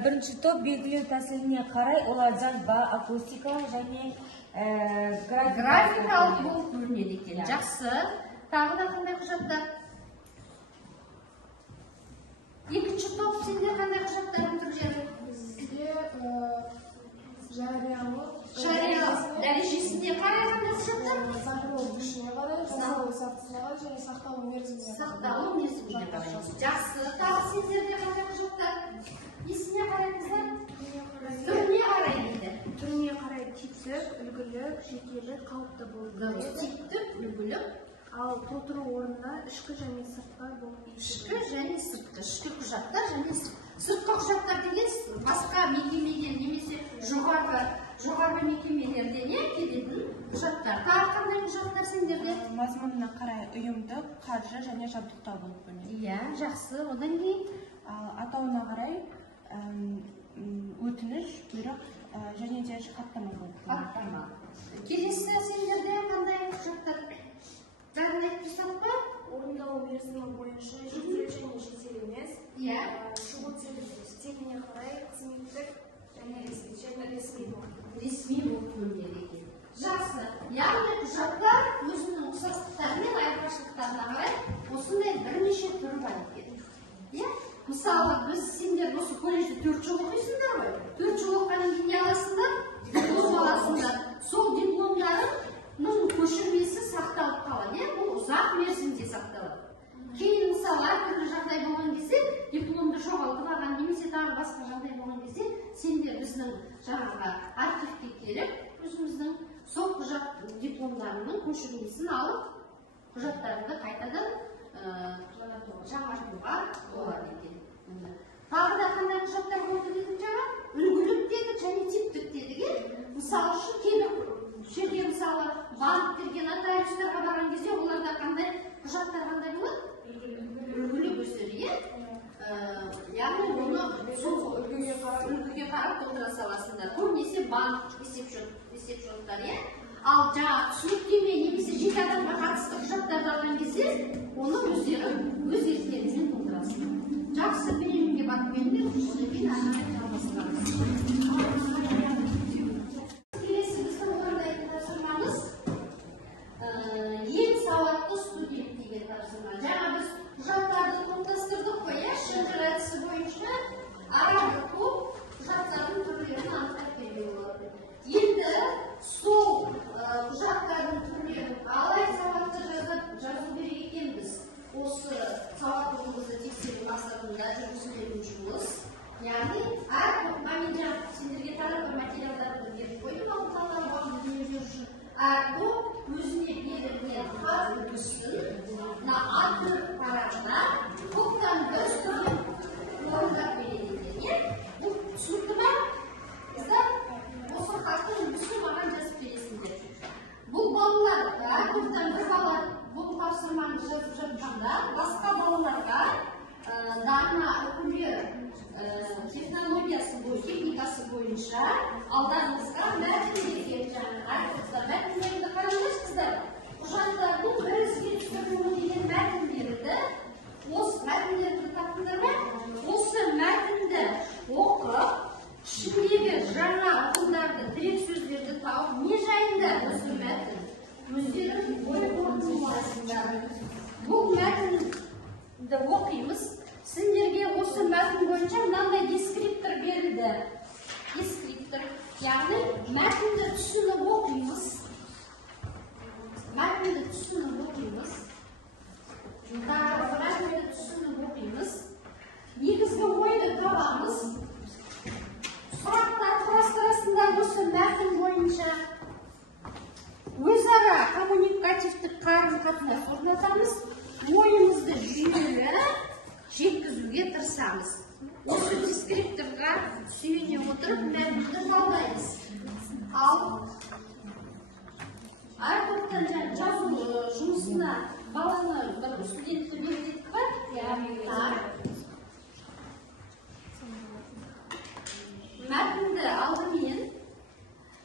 Бірінші топ белгілеу тәсіліне қарай олар жазба, акустикалық және графикалық болып бөлінеді екен. Жақсы. Тағы да қандай құжаттар? Екінші топ сенде қандай құжаттардың түрлері? Бізде жариялық дәрежесіне қарай қандай құжаттар? сақталу күшіне қарай, сақталу сатысына қарай және сақталу мерзіміне Сақталу мерзіміне қарай. Жақсы. Тағы сендерде қандай құжаттар? Несіне қараймыздар? Түріне қарай дейді. түріне қарай типтік, үлгілік, жекелік, қалыпты болып Типтік, үлгілік, ал толтыру орнына ішкі және сыртқы болып ішкі және сыртқы. Ішкі құжаттар және сыртқы құжаттар деген басқа мекемеден немесе жоғарғы мекемелерде не келетін құжаттар. Тағы қандай құжаттар сендерде? Мазмұнына қарай ұйымдық, қаржы және жабдықтау болып бөлінеді. Иә, жақсы. Одан кейін Атауына қарай өтініш, бұйрық және де хаттама болып бөлінеді. хаттама. Келесі сендерде қандай құжаттар? Бәрін айтып тастадық па? орындалу мерзімі бойынша жедел және жедел емес, Иә. шығу стиліне қарай қызметтік және ресми болып Ресми болып бөлінеді екен. Жақсы. Яғни құжаттар өзінің ұқсастықтары мен айырмашылықтарына қарай осындай бірнеше түрі бар екен. Иә? Мысалы, біз сендер осы колледжде 4 жыл оқисыңдар ғой. 4 жыл оқығаннан кейін не аласыңдар? Диплом аласыңдар. Сол дипломдарының көшірмесі сақталып қалады. Иә? Бұл ұзақ мерзімде сақталады. Кейін мысалы әртүрлі жағдай болған кезде, дипломды жоғалтып алған немесе тағы басқа жағдай болған кезде, сендер біздің жаңағы архивке келіп, өзіміздің сол құжат дипломдарының көшірмесін алып, құжаттарды қайтадан жаңартуға болады екен. Тағы да қандай құжаттар болды дедім жаңа? Үлгілік дедік және типтік дедік. Мысалы үшін кейбір жерге мысалы банктерге, нотариустарға барған кезде оларда қандай құжаттар қандай болады? Үлгілік өздері, яғни оны сол үлгіге қарап толтыра саласыңдар. Көбінесе банк есепшоттар, ал жаңа түсініктеме немесе жеке адамға қатысты құжаттарды алған кезде оны өздері өз еріктеріңізбен толтырасыздар. Жақсы, беремінге барып келіңдер, одан кейін арнайы жалғастырамыз. Келесі біздің орындайтын тапсырмамыз ең сауатты студент деген тапсырма. Жаңа біз құжаттарды топтастырдық қой, шынжыр әдісі бойынша арабы топ құжаттардың түрлерін анықтап беруге болады. Енді сол құжаттардың түрлерін қалай сауатты жазу керек екенбіз. Осы сауаттылығымызды тексеру мақсатында жүргізілетін жұмыс. Яғни әр топқа мен жаңа сендерге тағы бір материалдарды беріп қойдым, алдын ала дүниелер үшін. Әр топ өзіне берілген жүргізсін. Мына аты парақта топтан бір студент орындап береді екен. Бұл түсінікті ме? Қыздар, осы хатты үлгісін маған жазып бересіңдер. Бұл балаларға, топтан бір бала бұл тапсырманы жазып жатқанда, басқа балаларға дана үкімер технологиясы бойынша, техникасы бойынша алдарыңызға мәтіндерге мәтіндерді қараңыз қыздар. Құжаттардың бір іске түсірілуі деген мәтіндерді, осы мәтіндерді таптыңдар ма? Осы мәтінді оқып, ішіндегі жаңа ұғымдарды, тірек сөздерді тауып, не жайында осы мәтін? Өздерің ой қорытындыларсыңдар. Бұл мәтінді оқимыз. Сендерге осы мәтін бойынша мынандай дескриптор берілді. Дескриптор, яғни мәтінді түсініп оқимыз. Мәтінді түсініп оқимыз. Мәтінді түсініп оқимыз. Негізгі ойды табамыз. Сұрақтар құрастырасыңдар осы мәтін бойынша. Өзара коммуникативтік қарым-қатынас орнатамыз. Ойымызды жүйелі жеткізуге тырысамыз. Осы дескрипторға сүйене отырып мәтінді талдаймыз. Ал әр топтан жазу жұмысына баланы бір студентті бердік па? Мәтінді алдымен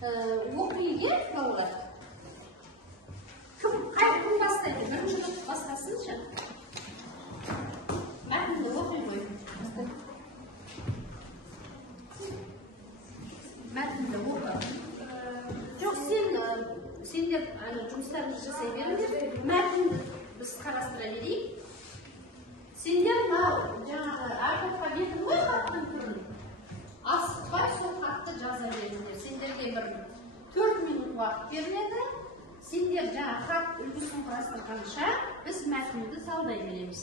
оқиге балалар. Кім бастайды? Бірінші топ бастасыншы. Мәтінді оқи ғой. Мәтінді оқы. Жоқ, сендер жұмыстарыңызды жасай беріңдер. Мәтінді біз қарастыра берейік. Сендер жаңағы әр топқа бердің ғой хаттың түрін. Асықпай сол хатты жаза беріңдер. Сендерге бір 4 минут уақыт беріледі. Сендер жаңа хат үлгісін құрастырғанша біз мәтінді талдай береміз.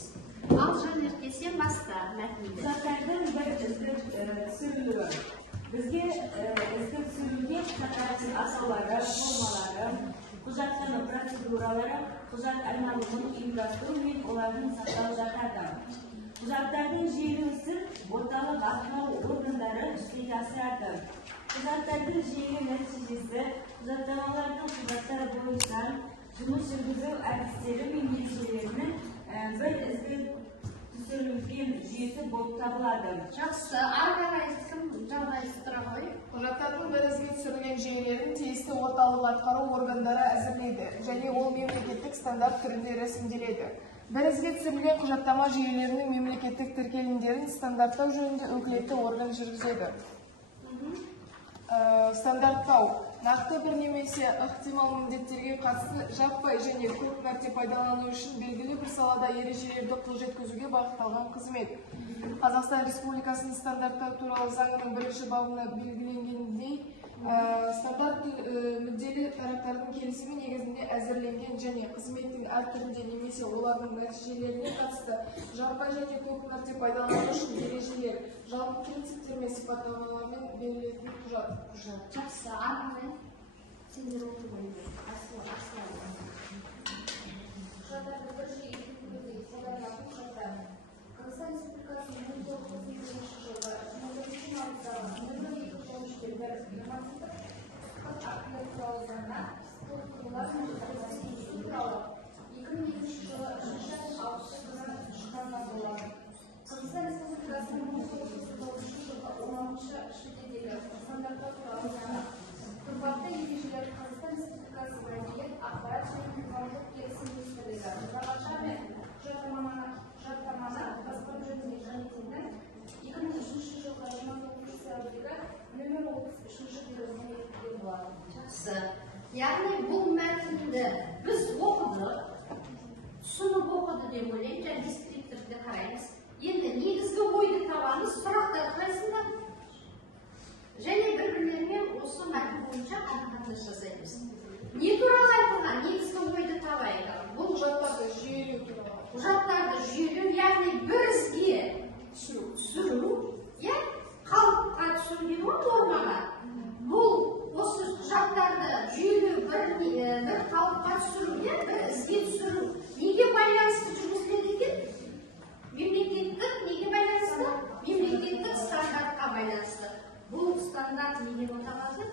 Ал Жанерке, сен баста мәтінді. Құжаттардың бір іздік түсірілуі. Бізге іздік түсіруге құжаттардың асаулары, формалары, құжаттың процедуралары, құжат айналымын ұйымдастыру мен олардың сақтау жатады. Құжаттардың жүйелісін орталық атқару органдары жүзеге асырады. Құжаттардың жүйелі нәтижесі құжаттамалардың құжаттары бойынша жұмыс жүргізу әдістері мен ережелерінің бір ізгі түсірілген жүйесі болып табылады. Жақсы, ары қарай кім жалғастыра ғой? Құжаттардың бір ізге түсірілген жүйелерін тиісті орталық атқару органдары әзірлейді және ол мемлекеттік стандарт түрінде рәсімделеді. Бір ізге түсірілген құжаттама жүйелерінің мемлекеттік тіркелімдерін стандарттау жөнінде өкілетті орган жүргізеді. Стандарттау нақты бір немесе ықтимал міндеттерге қатысты жаппай және көп мәрте пайдалану үшін белгілі бір салада ережелерді қол жеткізуге бағытталған қызмет. Қазақстан Республикасының стандарттау туралы заңының 1-ші бабында белгіленгендей, стандарт мүдделі тараптардың келісімі негізінде әзірленген және қызметтің әр түрінде немесе олардың нәтижелеріне қатысты жаппай және көп мәрте пайдалану үшін ережелер, жалпы принциптер мен сипаттамалармен берілетін құжат. Жақсы, ары сендер оқи қойыңдар. Құжаттарды бір жүйеге енгізуге қолданылатын құжаттар. Қазақстан Республикасының 1991 жылғы 21 маусымдағы нөмірі 213-1 нормативтік құқықтық актілер туралы заңына толықтырулар мен өзгертулер туралы 2002 жылы 3-60 шығарма болады. Қазақстан Республикасының 1999 жылғы 16 шілдедегі стандарттау туралы заңы тұрғылықты ережелер Қазақстан Республикасы мәдениет, ақпарат және қоғамдық келісім министрлігі жарғанша құжаттаманы басқару жөніндегі комитетінің 2003 жылғы 29 сәуірдегі нөмір 33 бұйрығымен бекітілген болады. Жақсы. Яғни бұл мәтінді біз оқыдық, түсініп оқыды деп ойлаймын, және дескрипторды қараймыз. Енді негізгі ойды табамыз, сұрақтар қайсында? Және бір-бірлермен осы мәтін бойынша қарым-қатынас жасаймыз. Не туралы айтылған? Негізгі ойды табайық. Бұл Құжаттарды жүйелеу туралы. Құжаттарды жүйелеу, яғни бір ізге түсіру, қалыпқа түсіру дейді ғой, нормаға. Бұл осы құжаттарды жүйелеу, бір қалыпқа түсіру, бір ізге түсіру. байланысты жүргізіледі екен? Мемлекеттік неге байланысты? Мемлекеттік стандартқа байланысты. Бұл стандарт неге аталады?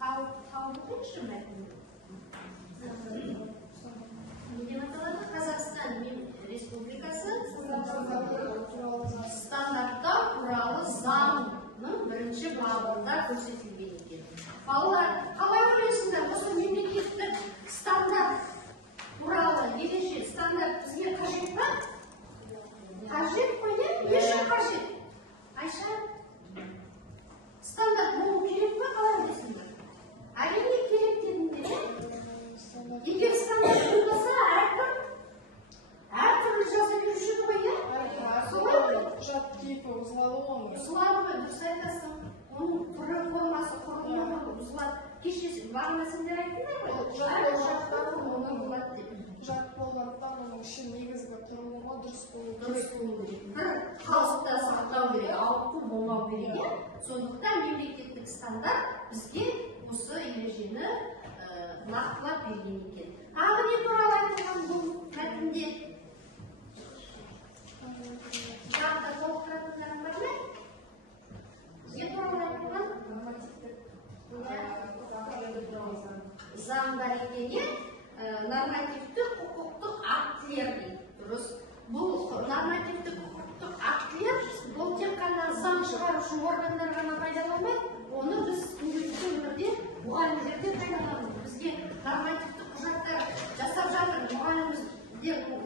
Тауып қойшы мәтінді. Неге аталады? Қазақстан Республикасы стандарттау туралы заңның бірінші бабында көрсетілген екен. Балалар, қалай ойлайсыңдар? Осы мемлекеттік стандарт туралы ереже стандарт бізге қажет па? Қажет қой, не үшін қажет? Айша, стандарт болу керек па? Қалай ойлайсыңдар? Әрине керек дедіңдер. Егер стандарт болмаса, әртүрлі жаза беруші ғой, солай ғой? Құжат кейпі бұзылады ғой. Бұзылады ғой, дұрыс айтасың. Оның түрі формасы құрылымы бұзылады. Кеше бағана сендер айттыңдар ғой? Құжат болғандықтан оның үшін негізгі құрылымы дұрыс болу Дұрыс болу керек. Бір қалыпта сақтау керек, ауытқу болмау керек. Сондықтан мемлекеттік стандарт бізге осы ережені нақтылап берген екен. Тағы не туралы айтылған бұл мәтінде? Жағда толықтыратындарың бар ма? Не туралы айтылған? Заңдар екен, нормативтік құқықтық актілер дейді. Дұрыс. Бұл нормативтік құқықтық актілер бұл тек қана заң шығарушы органдар ғана пайдаланбайды. Оны біз күнделікті өмірде мұғалімдерде пайдаланамыз. Бізге нормативтік құжаттар жасап жатыр, мұғаліміміз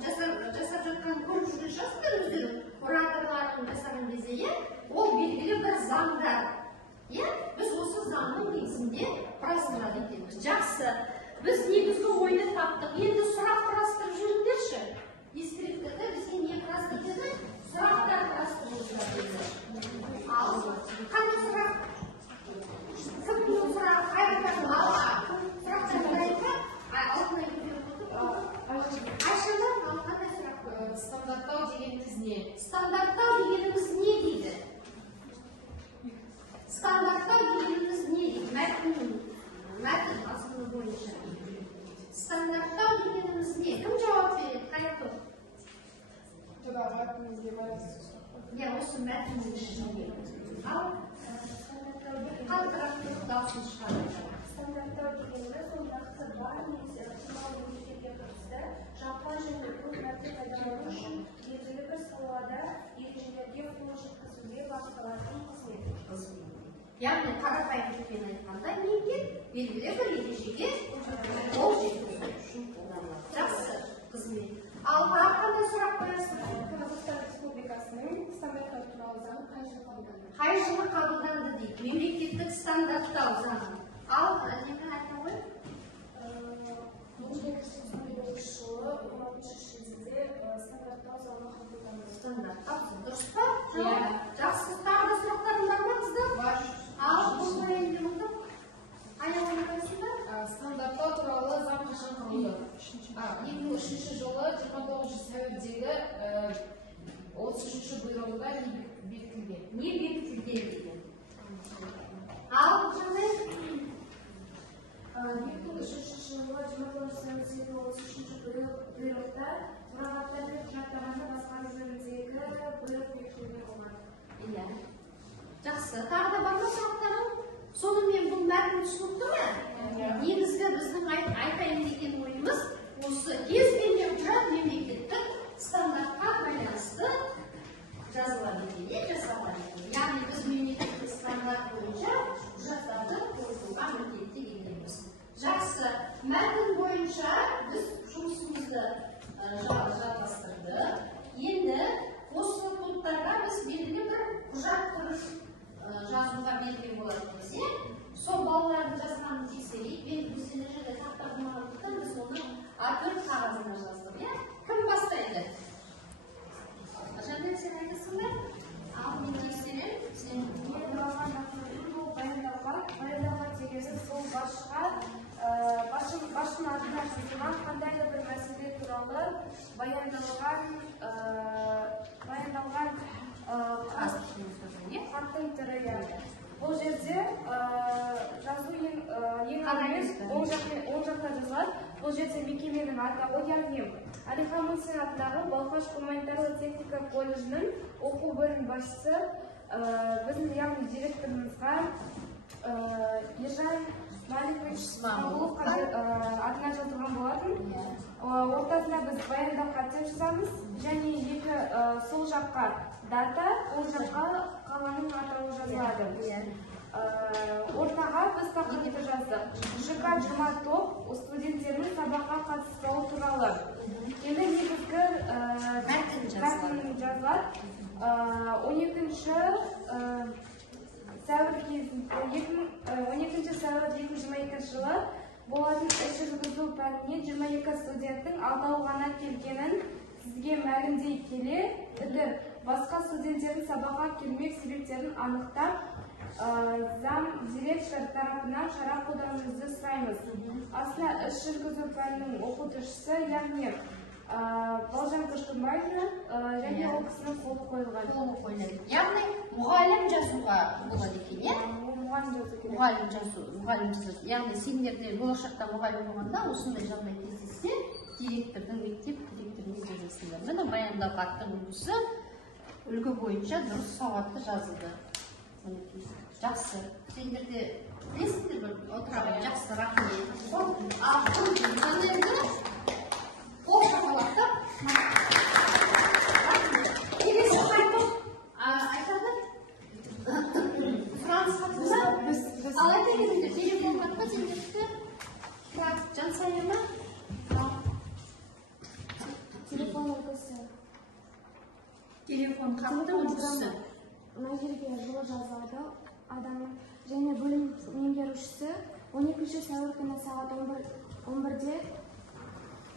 жасап жатқан көріп жүрген шығарсыздар өздерің кураторлардың жасаған кезде, ол белгілі бір заңдар. Біз осы заңның негізінде қарастырады екенбіз. Жақсы, біз негізгі ойды таптық. Енді сұрақ қарастырып жүріңдерші. Ескіліктерді бізге не қарастырып еді? Сұрақтар қарастырып жүріңдер. Ал, қандай сұрақ? Кімнің сұрағы? Қайраттардың сұрақтар қайрайды ма? Алтынай Айшадан қандай сұрақ? Стандарттау дегеніміз не? Стандарттау дегеніміз не дейді? Стандарттау дегеніміз не дейді? Мәтін асылы бойынша. Стандарттау дегеніміз не? Кім жауап береді? Қайрат? Мәтінге байланысты. Осы мәтіннің ішінде. Ал қалтырақ дауысын шығарады. Стандарттау дегеніміз ол нақты бар немесе ықтимал мемлекетке қатысты жаппай және көп мәрте пайдалану үшін белгілі бір салада ережелерге қол жеткізуге бағытталатын қызмет. Яғни қарапайым тілмен айтқанда не екен? Белгілі бір ережеге қол жеткізу үшін қолданылады. Жақсы қызмет. Ал қандай сұрақ қоясыздар? Қазақстан Республикасының стандарттар туралы заңы қай жылы қабылданды? Қай жылы қабылданды дейді? Мемлекеттік стандарттау заңы. Ал немен айта ғой? 1999 жылы 16 шілдеде стандарттау заңы қабылданды. Стандарттау дұрыс па? Жақсы. Тағы да сұрақтарың бар ма қыздар? Бар. Ал бұл мәлімде мұнда? Аяғын қайсыңдар? Стандарттау туралы заң қашан құрылды? 2003 жылы 29 сәуірдегі 33 бұйрығында бекітілген. Не бекітілген деген? Ал жаңай? 2003 жылы 29 сәуірдегі 33 бұйрықта мұрағаттар мен құжаттарды басқару жөніндегі бұйрық бекітілген болған. Жақсы. Тағы да бар ма сұрақтарың? Сонымен бұл мәтін түсінікті ме? Негізгі біздің айтайын деген ойымыз осы кез келген құжат мемлекеттік стандартқа байланысты жазылады екен, жасалады екен. Яғни біз мемлекеттік стандарт бойынша құжаттарды қорытуға міндетті екенбіз. Жақсы. Мәтін бойынша біз жұмысымызды жалғастырдық. Енді осы топтарға біз белгілі бір құжат құрыш жазуға белгілі болады десе, сол балалардың жазғанын тексерейік. Мен өздері жерде тақтағымағандықтан біз оны A4 қағазына жаздық. Кім бастайды? Жандар, сен айтасың ба? Ал мен тексерем. Сен баяндауға дегеніміз сол басшының атына жазылған қандай да бір мәселе туралы баяндалған факттың түрі. Бұл жерде жазу ең емес оң жақта жазылады. Бұл жерде мекеменің атауы, яғни Алихан Мусин атындағы Балқаш гуманитарлы техника колледжінің оқу бөлім басшысы біздің яғни директорымызға Ержан Маликович Смағұлов атына жазылған болатын. Ортасында біз баяндау хаттар жазамыз және екі сол жаққа дата, ол жаққа қаланың атауы жазылады. Ортаға біз тақырыпты жаздық. ЖК 20 топ студенттердің сабаққа қатыспауы туралы. Енді негізгі мәтін жазылады. 12-ші сәуір 2022 жылы болатын іс жүргізу пәніне 22 студенттің алтауы ғана келгенін сізге мәлімдей келе, басқа студенттердің сабаққа келмек себептерін анықтап, зам директор тарапынан шара қолдануыңызды сұраймыз. Аслында іс жүргізу пәнінің оқытушысы, яғни Балжан Көшкімбаевна және ол кісінің қолы қойылған. Яғни мұғалім жазуға болады екен, иә? Мұғалім жазу. Яғни сендерде болашақта мұғалім болғанда осындай жағдай кездессе, директордың, мектеп директорының жазасында. Міне баяндау хаттың үлгісі үлгі бойынша дұрыс сауатты жазылды. Жақсы. Сендерде білесіңдер бір отырған жақсы рахмет. Қол шапалақтап. Келесі қайтып айтады. Сұраныс хатында ал айта кетіңдер, телефон хатқа сендерді жансая ма? Телефон үлгісі. Телефон хаттың үлгісі. Мына жерге жылы жазылады. Адам және бөлім меңгерушісі 12 сәуір күні сағат 11-де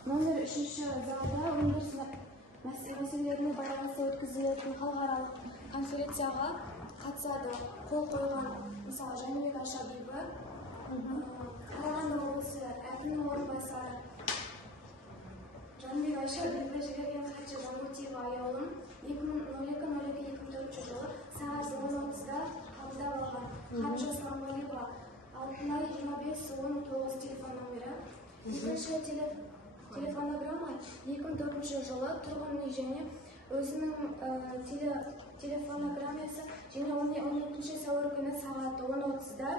номер 3-ші залда өндіріс мәселелеріне байланысты өткізілетін халықаралық конференцияға қатысады. Қол қойған мысалы Жәнібек Айшабиба, Қарағанды облысы әкімінің орынбасары Жәнібек Айшабиба жіберген хатшы Жанутиева Аяулым 2002-2004 жылы сағат 10:30-да қабылдап алған. Хатшы Смағұлова Алтынай 25-19 телефон номері. Екінші телефонограмма 2004 жылы тұрғын үй және өзінің телефонограммасы және 12 сәуір күні сағат 10:30-да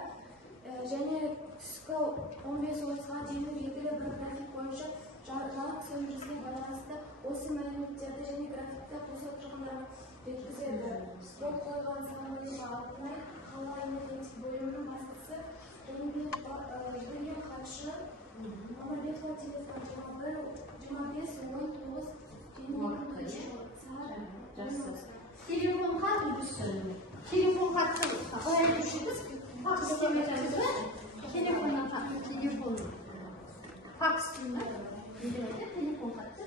және түскі 15:30-ға дейін белгілі бір график бойынша жалпы сөндірісіне байланысты осы мәліметтерді және графикті қоса тұрғындарға жеткізеді. Қол қойған Смағұлова Алтынай қала энергетик бөлімінің бастығы Білген хатшы Мамырбекова телефон 25-19 Телефон хат үлгісі. Телефон хаттың қалай өшіңіз? Факс деметіңіз бі? Телефон факс телефон хатты.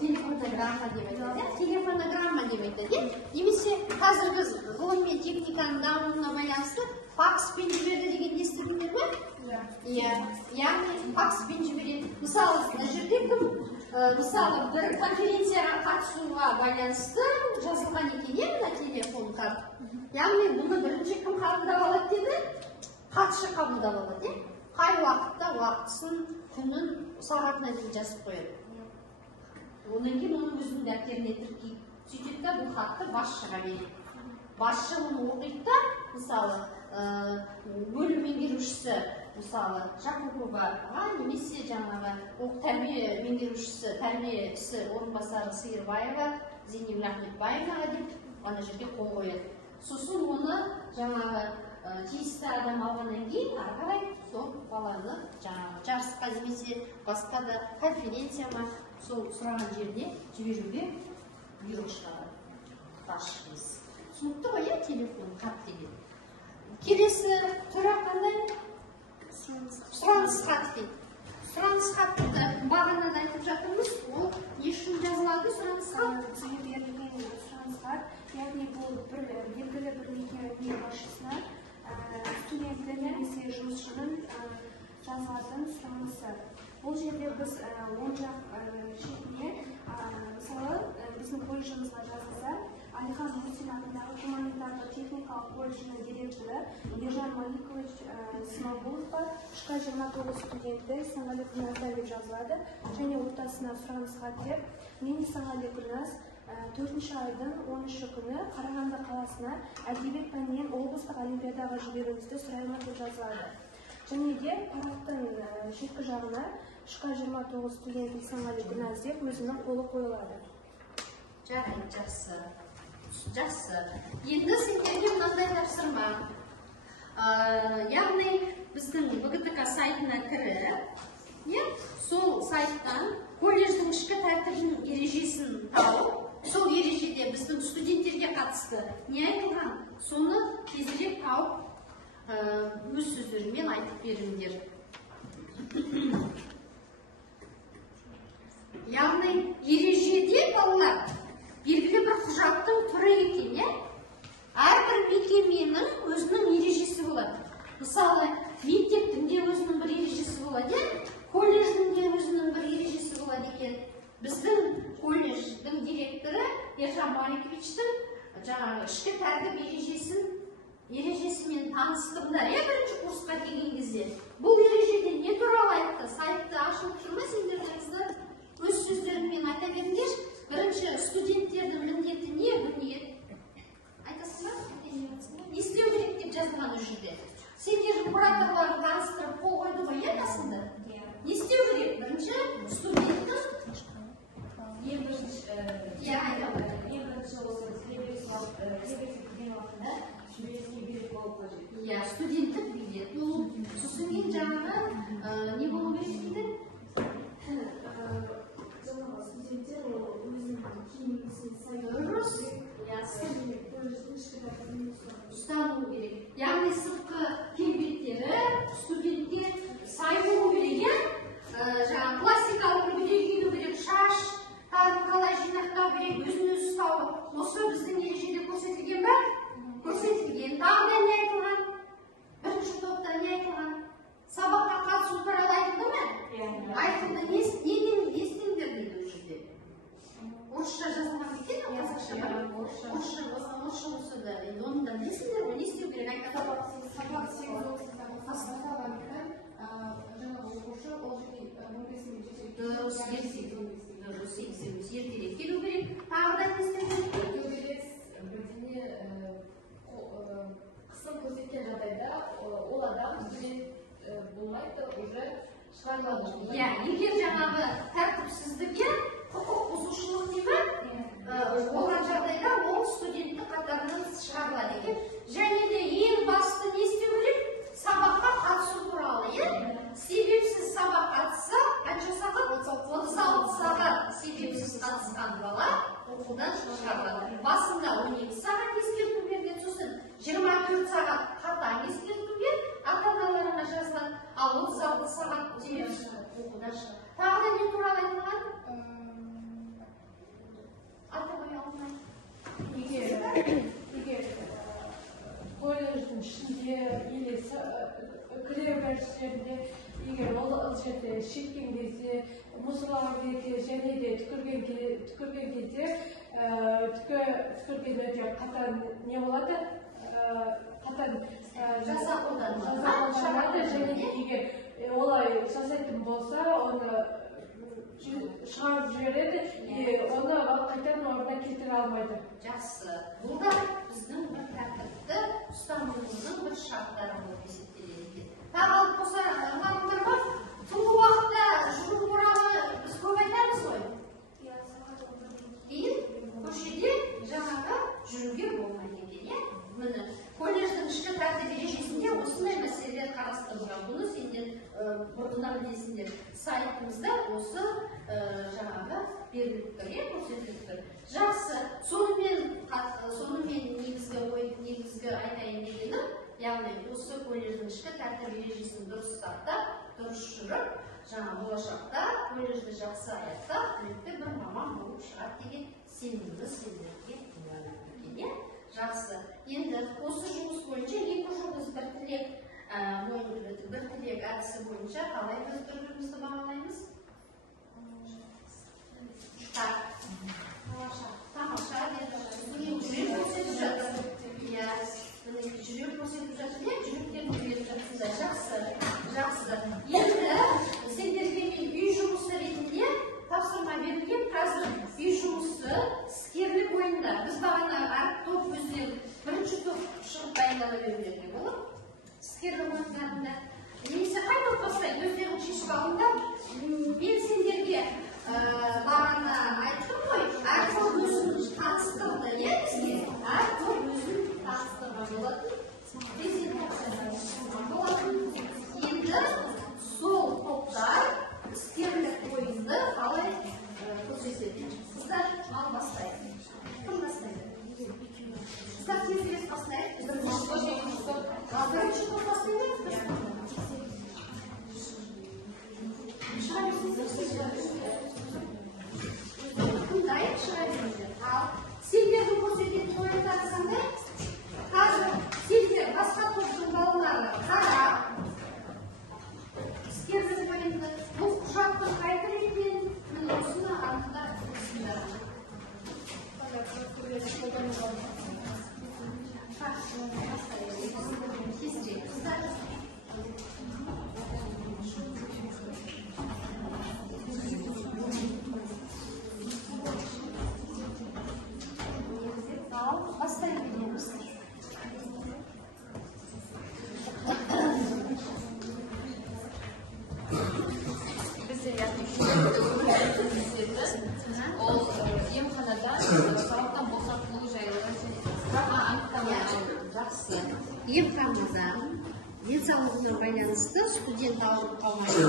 Телефонограмма деметеді. Телефонограмма деметеді. Немесе қазіргі ғылым мен техниканың дамуына байланысты факспен жіберді деген естідіңдер ме? Иә. Яғни факспен жібереді. Мысалы, мына жерде кім? Мысалы, бір конференцияға қатысуға байланысты жазылған екен, мына телефон карт. Яғни бұны бірінші кім қабылдап алады деді? Хатшы қабылдап алады. Қай уақытта уақытысын, күнін, сағатына дейін жазып қояды. Одан кейін оның өзінің дәптеріне тіркейді. Сөйтеді де бұл хатты басшыға береді. Басшы оны оқиды да, мысалы, бөлім меңгерушісі, мысалы, Жақуповаға немесе жаңағы тәрбие меңгерушісі, тәрбиесі орынбасары Сиырбаева, Зейнеп Ахметбаеваға деп ана жерге қол қояды. Сосын оны жаңағы тиісті адам алғаннан кейін ары қарай сол баланы жаңағы жарысқа немесе басқа да конференцияға сол сұраған жеріне жіберуге бұйрық шығарады. Басшымыз. Түсінікті ғой, иә, телефон хат деген. Келесі түрі қандай? Сұраныс хат дейді. Сұраныс хатты бағанада айтып жатырмыз. Ол не үшін жазылады сұраныс хат? Сұраныс хат, яғни бұл белгілі бір мекеме басшысына студенттер немесе жұмысшының жазылатын сұранысы. Бұл жерде біз оң жақ шетіне, мысалы, біздің колледжімізға жазылса, Алихан Мусин атындағы гуманитарлы техникалық колледжінің директоры Ержан Маликович Смағұловқа ішқа 29 студенті Исанғали Гүлназдар деп жазылады. Және ортасына сұраныс хат деп, мен Исанғали Гүлназ 4-ші айдың 10-шы күні Қарағанды қаласына әдебиет пәнінен облыстық олимпиадаға жіберуіңізді сұраймын деп жазылады. Және де парақтың шеткі жағына ішқа 29 студент Исанғали Гүлназ деп өзінің қолы қойылады. Жарайды, жақсы. Жақсы. Енді сендерге мынандай тапсырма. Яғни біздің ВГТК сайтына кіріп, сол сайттан колледждің ішкі тәртібінің ережесін тауып, сол ережеде біздің студенттерге қатысты не айтылған, соны тезірек тауып, өз сөздерімен айтып беріңдер. Яғни ережеде балалар белгілі бір құжаттың түрі екен, әрбір мекеменің өзінің ережесі болады. Мысалы, мектептің де өзінің бір ережесі болады, колледждің де өзінің бір ережесі болады екен. Біздің колледждің директоры Ержан Маликовичтің жаңағы ішкі тәртіп ережесімен таныстырыңдар, бірінші курсқа келген кезде. Бұл ережеде не туралы айтты? Сайтты ашылып тұрма, сендеріңізді өз сөздеріңмен айта беріңдер. Бірінші студенттердің міндеті не? Bu ниет. Айтасыңдар? Не істеу керек деп жазылған ол жерде. Сендер кураторларын таныстырып қол қойды ғой, айтасыңдар? Не істеу керек? Бірінші студенттің Ең бірінші осы кірген уақытында жіберіске билет болып қажет. Студенттік билет болу. Сосын кейін жаңағы не болу керек дейді? Студенттер өзінің киімін Дұрыс. Ұстану керек. Яғни сыртқы келбеттері студентке сай болу керек, жаңағы классикалық үлгіде киіну керек, шаш қалай жинақтау керек, өзін-өзі ұстау. Осы біздің ережеде көрсетілген бе? Көрсетілген. Тағы да не айтылған? Бірінші топта не айтылған? Сабаққа қатысу туралы айтылды ма? Айтылды. Не істеңдер дейді ол жерде? Орысша жазылған екен, қазақша ба? Орысша болса да, оны да не істеңдер ғой? Не істеу керек? сабақ 8-9-дағы басталғандықтан жаңағы оқушы ол жерде дұрыс, ертерек келу керек. Тағы да не істеу керек? Төбелес бірдеңе қысым көрсеткен жағдайда ол адам студент болмайды, уже шығарылады. Егер жаңағы тәртіпсіздікке құқық бұзушылық деймі? Болған жағдайда ол студенттік қатарынан шығарылады екен. Және де ең басты не істеу керек? Сабаққа қатысу туралы. Себепсіз сабақ қатысса, қанша сағат? 36 сағат себепсіз қатысқан бала оқудан шығарылады. Басында 12 сағат ескерту берген, сосын 24 сағат қатаң ескерту бер, ата-аналарына жазылады, ал 36 сағат себепсіз оқудан шығады. Тағы да не туралы айтылған? Егер колледждің ішінде или кіреберістерінде егер ол жерде шеккен кезде, мұзылаған кезде және де түкірген кезде түкірген өте қатаң не болады? Қатаң жаза қолданылады. Және егер олай жасайтын болса, оны шығарып жібереді, оны қайтадан орнына келтіре алмайды. Жақсы. Бұл да біздің бір тәртіпті ұстануымыздың бір шарттары болып есептеледі. Тағы алып қоса аңғарыңдар ма? Түнгі уақытта жүру туралы біз көп айтамыз ғой. Кейін көшеде жаңағы жүруге болмайды екен. Міне колледждің ішкі тәртіп ережесінде осындай мәселелер қарастырылған. Бұны сендер бұрыннан білесіңдер. Сайтымызда осы жаңағы беріліп тұр, көрсетіліп тұр. Жақсы. Сонымен негізгі айтайын дегенім, яғни осы колледждің ішкі тәртіп ережесін дұрыс сақтап, дұрыс жүріп, жаңа болашақта колледжді жақсы аяқтап, білікті бір маман болып шығады деген сенімді сендерге екен. Жақсы. Енді осы жұмыс бойынша екі жұмыс бір тілек әдісі бойынша қалай біз бір-бірімізді бағалаймыз? Тамаша. Мына немесе қайтып бастайды, өздерің шешіп алыңдар. Мен сендерге бағана айттым ғой, әркім өзін таныстырды, иә бізге? Әркім өзін таныстырған болатын. Енді сол топтар іскерлік ойынды қалай көрсетеді? Қыздар ал бастайды. Кім бастайды? Қыздар тез бастайды. Бірінші топ бастайды. Қандай шыға беріңдер. Ал сендердің көрсететін ойындары қандай? Қазір сендер басқа топтың балалары қарап, іскерлік ойынды, бұл құжаттың қай түрі екенін міне осыны анықтап тұрсыңдар. Бастай береміз. Бізде ол емханадан сабақтан босатылу жайлы Жақсы. Емханаға денсаулығына байланысты студент ауырып қалмайды,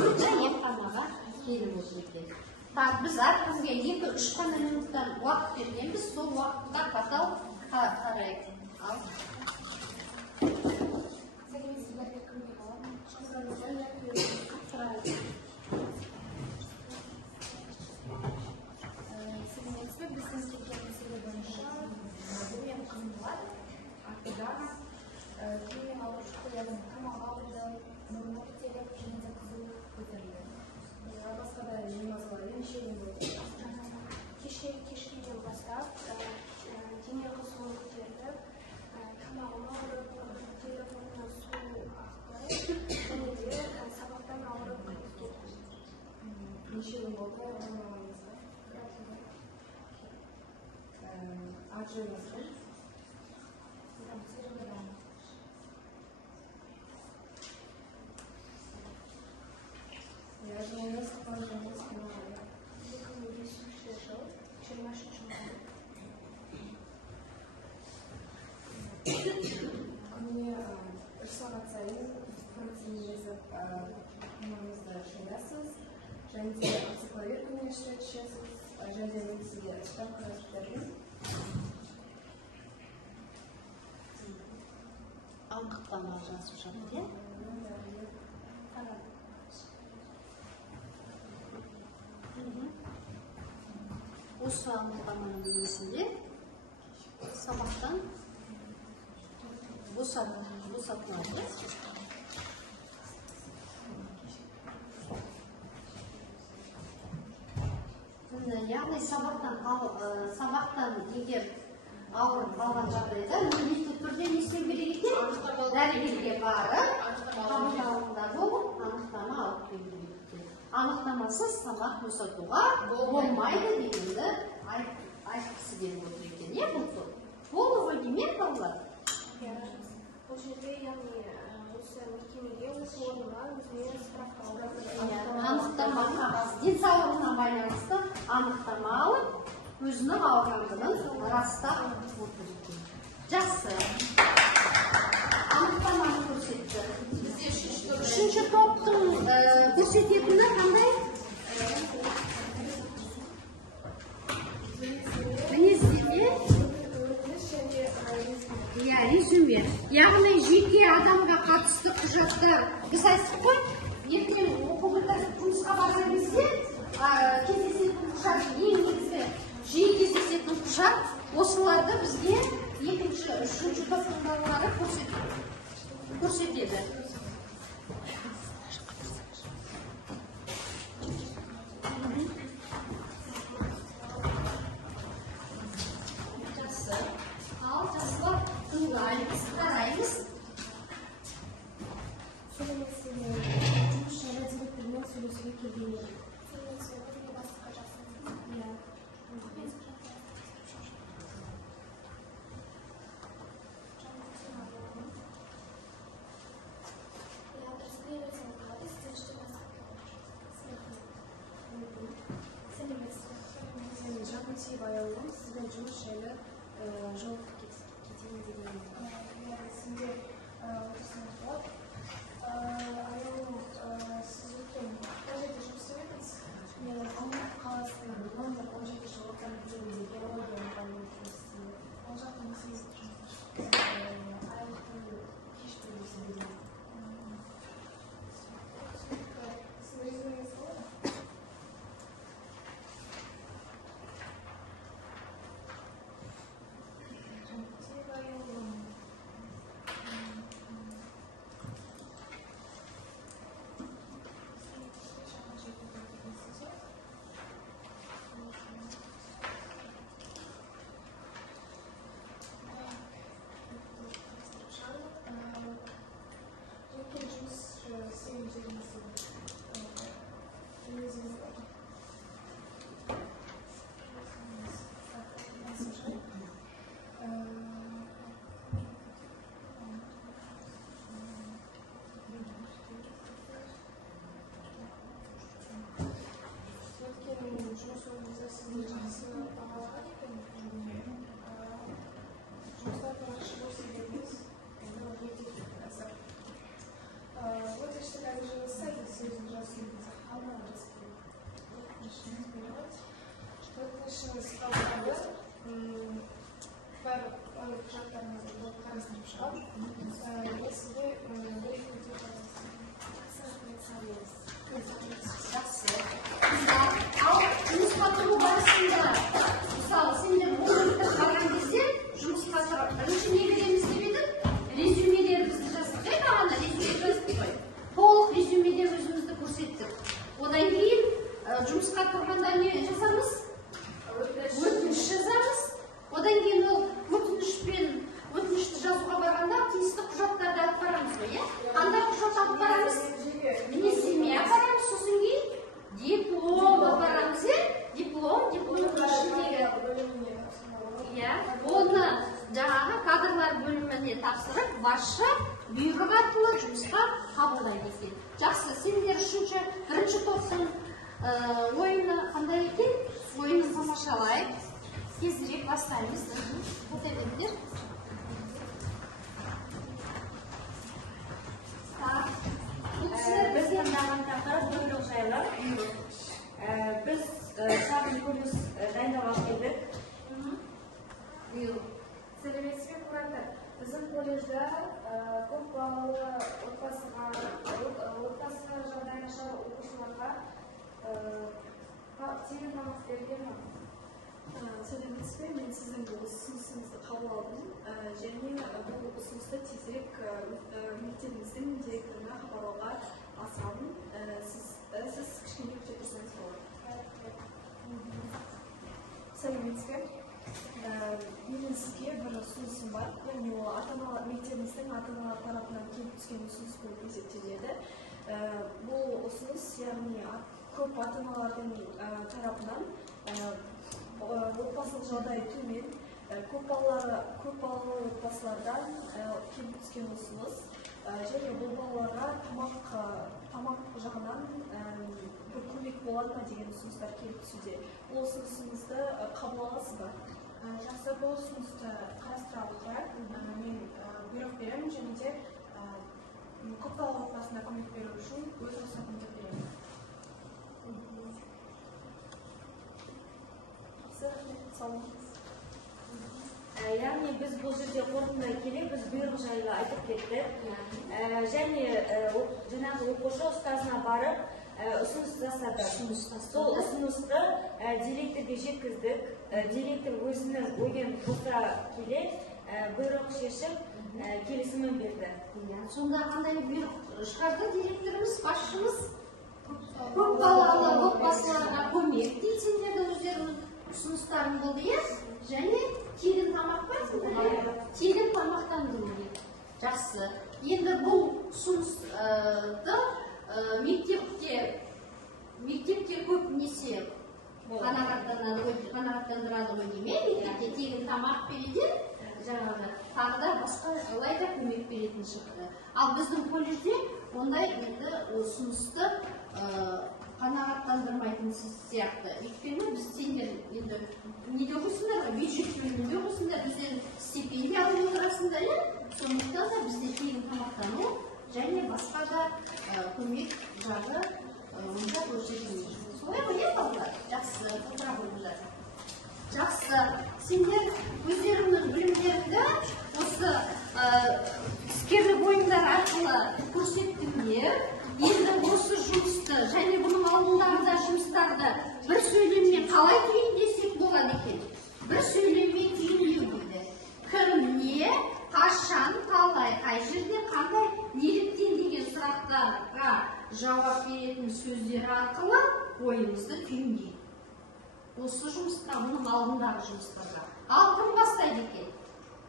емханаға келіп отыр екен. Біз әркімге 2-3 қана минуттан уақыт бергенбіз, сол уақытта қатал қарайды. Ал. Кешеден бастап дене қызуын көтеріліп, тамағым ауырып, телефонымнан су ақты, және де сабақтан ауырып кетті. Неше күн болды ауырмағаныңызға? Ат жөніңіз кім? Жөніңіз, қай жөніңіз кім ауырды? 2023 жыл, 23 май. Күніне 3 сағат сайын протеин езіп тамағыңызды шайнайсыз, және де ацикловир күніне 3 рет ішесіз, және де мен сізге справка жазып бердім. Анықтама жазып жатыр, иә? Осы анықтаманың негізінде сабақтан босатылады. Яғни сабақтан егер ауырып қалған жағдайда міндетті түрде не істеу керек екен? Дәрігерге барып, қабылдауында болып, анықтама алып келу керек екен. Анықтамасыз сабақ босатуға болмайды дегенді айтқысы келіп отыр екен. Не бұл топ? Болды ғой демек балалар? Бұл жерде, яғни, осы мекемеге, осы орынға өзіне справка алып, анықтама қағаз, денсаулығына байланысты анықтама алып, өзінің ауырғандығын растап отыр екен. Жақсы. Анықтаманы көрсетті. Үшінші топтың көрсететіні қандай? Мінездеме? Резюме. Яғни жеке адамға қатысты құжаттар. Біз айттық қой, ертең оқу бітіріп жұмысқа барған кезде кездесетін құжат, ең негізгі жиі кездесетін құжат, осыларды бізге екінші, үшінші топтың балалары көрсетеді. Жақсы. Ал жақсылап тыңдаймыз, қараймыз. жұмыс жайлы директормен сөйлесуге келген едім. баяулым, сізбен жұмыс жайлы жолығып кетейін деген. Сізге отырсаңыз болады. Аяулым, сіз өткен қай жерде жұмыс істеп едіңіз? Мен Алматы қаласында номер 17 жылы комитетінде геология мұғалімі жұмыс істеймін. Ол жақта несіңіз жұмыс айлықтың кеш бөлмесі деген. Сіздің резюмеңіз болады? Басшы бұйрық арқылы жұмысқа қабылдай келген. Жақсы, сендер үшінші, бірінші топтың ойыны қандай екен? Ойынын тамашалайық. Тезірек бастаймыз. Фото беріңдер. Біз таңдаған тақырып бұйрық жайлы. Біз шағын көрініс дайындауға келдік. Бұйрық. Сәлеметсіз бе, куратор? Біздің колледжда көпбалалы отбасы жағдайы нашар оқушыларға тегін тамақ берілген ме? Сәлеметсіз бе, мен сіздің бұл ұсынысыңызды қабыл алдым және бұл ұсынысты тезірек мектебіміздің директорына хабарлауға асырамын. Сіз кішкене күте тұрсаңыз болады. Сәлеметсіз бе? Менің сізге бір ұсынысым бар, яғни ол мектебіміздің ата-аналар тарапынан келіп түскен ұсыныс болып есептеледі. Бұл ұсыныс, яғни көп ата-аналардың тарапынан отбасылық жағдайы төмен, көпбалалы отбасылардан келіп түскен ұсыныс және бұл балаларға тамақ жағынан бір көмек болады ма деген ұсыныстар келіп түсуде. Бұл ұсынысыңызды қабыл аласыз ба? Жақсы, бұл ұсынысты қарастыра отырайық. Мен бұйрық беремін және де көпбалалы отбасына көмек беру үшін өз рұқсатымды беремін. Жақсы, рахмет, сау болыңыз. Яғни біз бұл жерде қорытындылай келе біз бұйрық жайлы айтып кеттік. Және жаңағы оқушы ұстазына барып ұсыныс жасады. Сол ұсынысты директорге жеткіздік. Директор өзінің ойын қосыра келе бұйрық шешіп келісімін берді. Сонда қандай бұйрық шығарды директорымыз, басшымыз? Көпбалалы отбасыларға көмек дейді, сендердің өздерінің ұсыныстарың болды, иә? Және тегін тамақ бар, тегін тамақтандыру дейді. Жақсы. Енді бұл ұсынысты мектепте көп несе қанағаттандырады ғой деме, мектепте тегін тамақ береді, жаңағы тағы да басқа алайда көмек беретін шықты. Ал біздің колледжде ондай енді ұсынысты қанағаттандырады қамтандырмайтын сияқты. Өйткені біз сендер енді неде оқисыңдар ғой, бюджет бөлімінде оқисыңдар, бізден стипендия алып отырасыңдар, иә? Сондықтан да бізде тегін тамақтану және басқа да көмек жағы онша көрсетілмейді. Солай ғой, иә балалар? Жақсы, толтыра қойыңдар. Жақсы. Сендер өздеріңнің білімдеріңді осы іскерлік ойындар арқылы көрсеттіңдер. Енді осы жұмысты және бұның алдындағы да жұмыстарды бір сөйлеммен қалай түйіндесек болады екен? Бір сөйлеммен түйіндеу дейді. Кім, не, қашан, қалай, қай жерде, қандай, неліктен деген сұрақтарға жауап беретін сөздер арқылы ойымызды түйіндейді. Осы жұмысқа, бұның алдындағы жұмыстарға. Ал кім бастайды екен?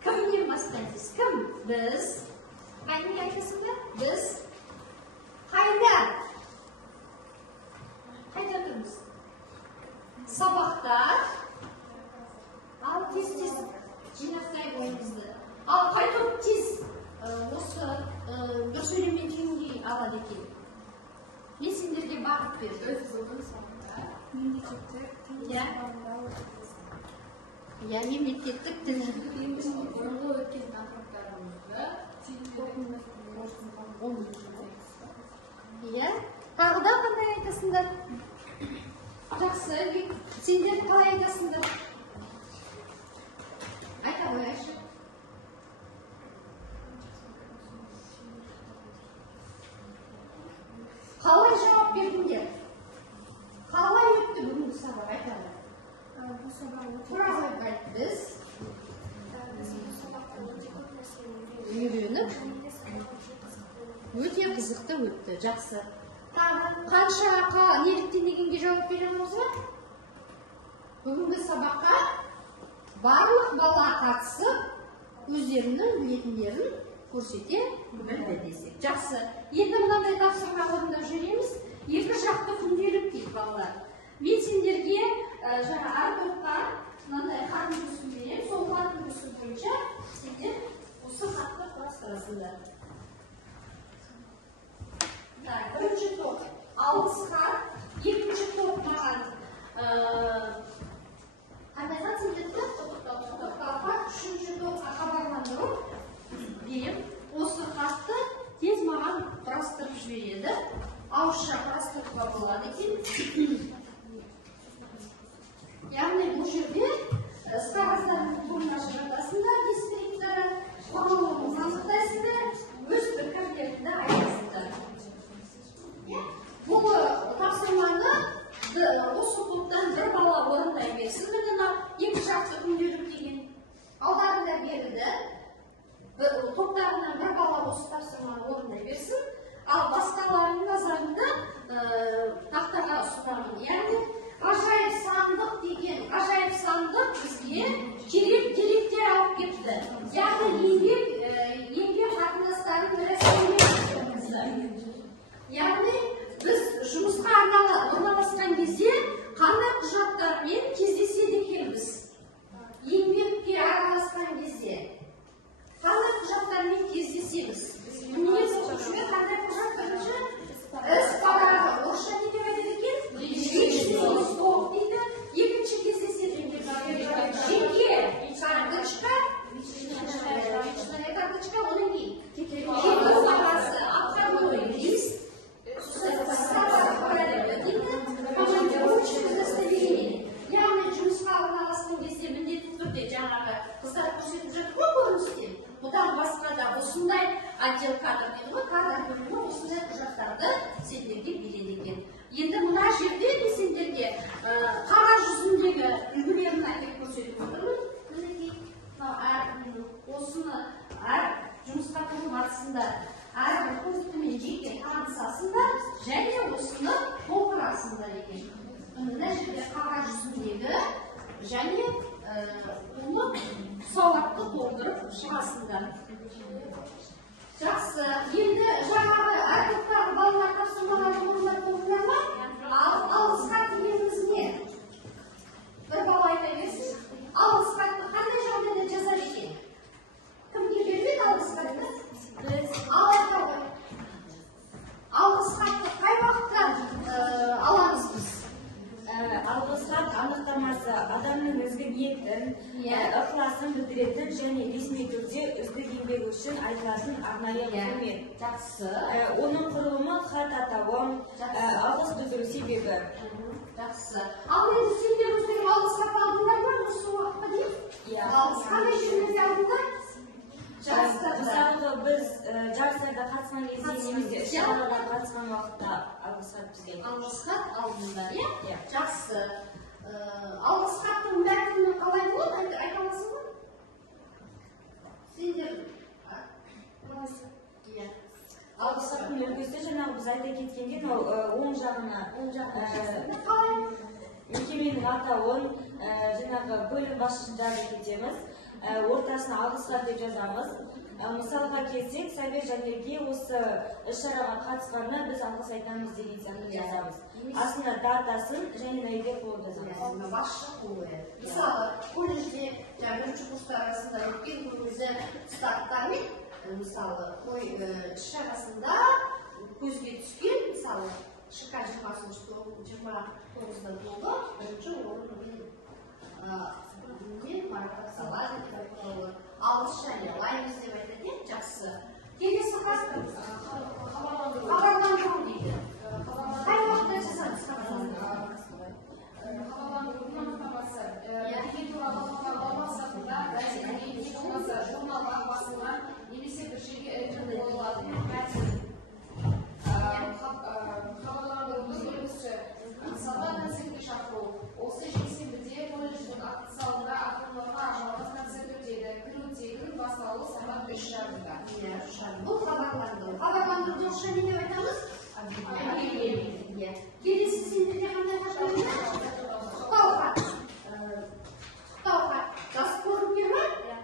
Кімнен бастаймыз? Кім? Біз. Қайдан айтасың ба? Біз. Қайда? Қайда тұрмыз? Сабақта. Ал тез жинақтай ойымызды. Ал қайтып тез осы бір сөйлеммен түйіндей алады екен. Мен сендерге бағыт бердім. Өз жылдың соңында мемлекеттік тіл сабағында отырмыз. Иә, мемлекеттік тіл. Бұрынғы өткен тақырыптарымызды Иә, тағы да қандай айтасыңдар? Жақсы, сендер қалай айтасыңдар? Айта қойайшы. Қалай жауап бердіңдер? Қалай өтті бүгінгі сабақ? Айтады. Бұл сабақ өте Құралай қайт біз бұл сабақта өте көп нәрсені үйреніп, өте қызықты өтті. Жақсы. Қанша неліктен дегенге жауап бере аламыз ба? Бүгінгі сабаққа барлық бала қатысып, өздерінің білетіндерін көрсете білді десек. Жақсы. Енді мынандай тапсырма орындап жүреміз. Екі жақты күнделік дейді балалар. Мен сендерге жаңа әр топқа мынандай хат үлгісін беремін. Сол хат үлгісі бойынша сендер осы хатты құрастырасыңдар. Бірінші топ алғыс хат, екінші топ маған қандай хат сендерді? Үшінші топқа хабарландыру берем. Осы хатты тез маған құрастырып жібереді. Ауызша құрастыруға болады екен. Яғни бұл жерде қағаздардың қолына жатасыңдар, дискриптары, қоңылығын анықтайсыңдар, өз пікірлеріңді айтасыңдар. Бұл тапсырманы осы топтан бір бала орындай берсін. Міне екі жақты күнделік деген алдарында берілді. Топтарынан бір бала осы тапсырманы орындай берсін. Ал басқаларының назарында тақтаға ұсынамын. Яғни ғажайып сандық деген ғажайып сандық бізге керектер алып кетті. Яғни еңбек қатынастарын рәсімдеу. Яғни біз жұмысқа орналасқан кезде қандай құжаттармен кездеседі екенбіз? Еңбекке араласқан кезде қандай құжаттармен кездесеміз? Қандай құжат бірінші? Іс парағы. Орысша не деп айтады екен? Личный листок дейді. Екінші кездесетін жеке карточка. Личная карточка, одан кейін жеке бағасы, отходной лист, командировочный удостоверение. Яғни жұмысқа орналасқан кезде міндетті түрде жаңағы қыздар көрсетіп жатыр ғой көріністен. Бұдан басқа да осындай отдел кадр дейді ғой, кадр бөлімі осындай құжаттарды сендерге береді екен. Енді мына жерде сендерге қағаз жүзіндегі үлгілерін айтып көрсетіп отырмын. Осыны әр жұмысқа тұру барысында әрбір пунктімен жеке танысасыңдар және осыны толтырасыңдар екен. Мына жерде қағаз жүзіндегі және оны сауатты толтырып шығасыңдар. Жақсы. Енді жаңағы әр топтағы балалар тапсырмаларды орындап болдыңдар ма? Алғыс хат дегеніміз не? Бір бала айта берсін. Алғыс хатты қандай жағдайда жазар екен? Кімге береді алғыс хатты? Біз. Ал айта ғой. Алғыс хатты қай уақытта аламыз біз? ниетін, ықыласын білдіретін және ресми түрде үздік еңбегі үшін айтылатын арнайы құрмет. Жақсы. Оның құрылымы хат атауы, алғыс білдіру себебі. Жақсы. Ал енді сендер өздерің алғыс хат алдыңдар ма осы уақытқа дейін? Алғыс қандай жүрмеңіз алдыңдар? Мысалғы біз жарыстарда қатысқан кезде немесе іс-шараларға қатысқан уақытта алғыс хат бізге. Алғыс хат алдыңдар, иә? Жақсы. Алғыс хаттың мәтіні қалай болады? Айта аласың ба? Сендер Алғыс хаттың үлгісі жаңағы біз айта кеткенде оң жағына мекеменің атауын жаңағы бөлім басшылары кетеміз. Ортасына алғыс хат деп жазамыз. Мысалға келсек, Сәбит Жанерге осы іс-шараға қатысқанына біз алғыс айтамыз деген сияқты жазамыз. Астына датасын және нәйдек болып жазамыз. Басшы қойы. Мысалы, колледжде жүруші курстар арасында өткен көңізі старттармен, мысалы, іс-шарасында көзге түскен, мысалы, ШК 29-да болды, бірінші орын мен марапатталады деп алғыс және лаймыз деп айтады, жақсы. Келесі хабарландыру дейді. Қай уақытта жасаңыз хабарландыру? Хабарландырудың анықтамасы. Деген туралы хабарлау мақсатында газетіне не болмаса журналға басылған немесе бір жерге ілініп қойылатын мәтін. Хабарландырудың бөлімші Сабан концертке шақыру. Осы жексенбіде колледждің акт залында ақынларға арналған концерт өтеді. Кіру тегін, басталу сағат 3:30-да. Бұл хабарландыру. Хабарландыруды орысша не деп айтамыз? Объявление. Келесі сендерде қандай хат береді? Құттықтау хат. Құттықтау хат. Жазып көріңдер ме?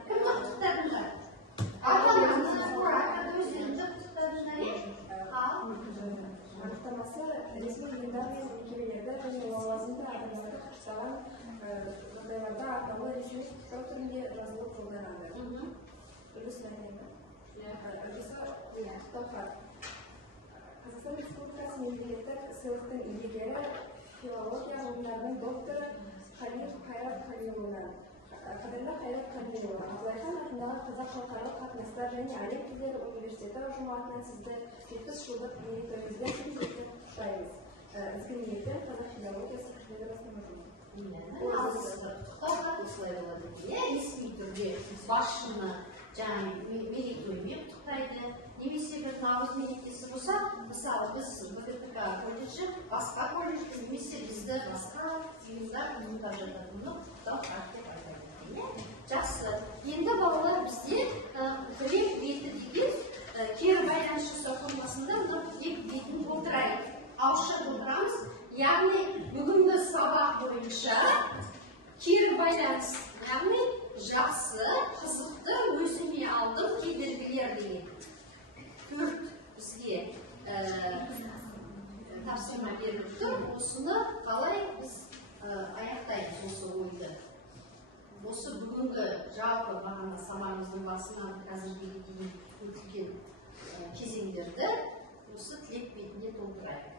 Кімді құттықтадыңдар? Өздеріңді құттықтадыңдар, е? Анықтамасы ресми ұйымдар мен мекемелерді және лауазымды адамдарды қатысқан жағдайларда атаулы ресми құттықтау түрінде жазылып жолданады. Үлгісін айтайын ба? Үлгісі құттықтау хат. Қазақстан Республикасы мемлекеттік сыйлықтың иегері филология ғылымдарының докторы Халил Қайрат Халилұлына. Қадірлі Қайрат Халилұлы, Абылайхан атындағы Қазақ халықаралық қатынастар және әлем тілдері университеті ұжымы атынан сізді 70 жылдық мерейтойыңызбен құттықтаймыз. Ізгі ниеттен қазақ филологиясы кішілері бастама жұмыс. Құттықтау хат осылай болады. Ресми түрде басшыны жаңағы мерейтоймен құттықтайды. Немесе бір наурыз мерекесі болса, мысалы біз БТК колледжі, басқа колледжді, немесе бізді басқа ұйымдар ұйымдап жататыны құттықтау хат деп айтады. Жақсы. Енді балалар бізде грек беті деген кері байланыс жасау формасында екі бетін толтырайық. Ауызша толтырамыз. Яғни бүгінгі сабақ бойынша кері байланыс, яғни жақсы, қызықты, өзіме алдым кедергілер деген төрт бізге тапсырма беріп тұр. Осыны қалай біз аяқтаймыз осы ойды? Осы бүгінгі жалпы бағана сабағымыздың басынан қазірге дейін өтілген кезеңдерді осы тілек бетіне толтырайық.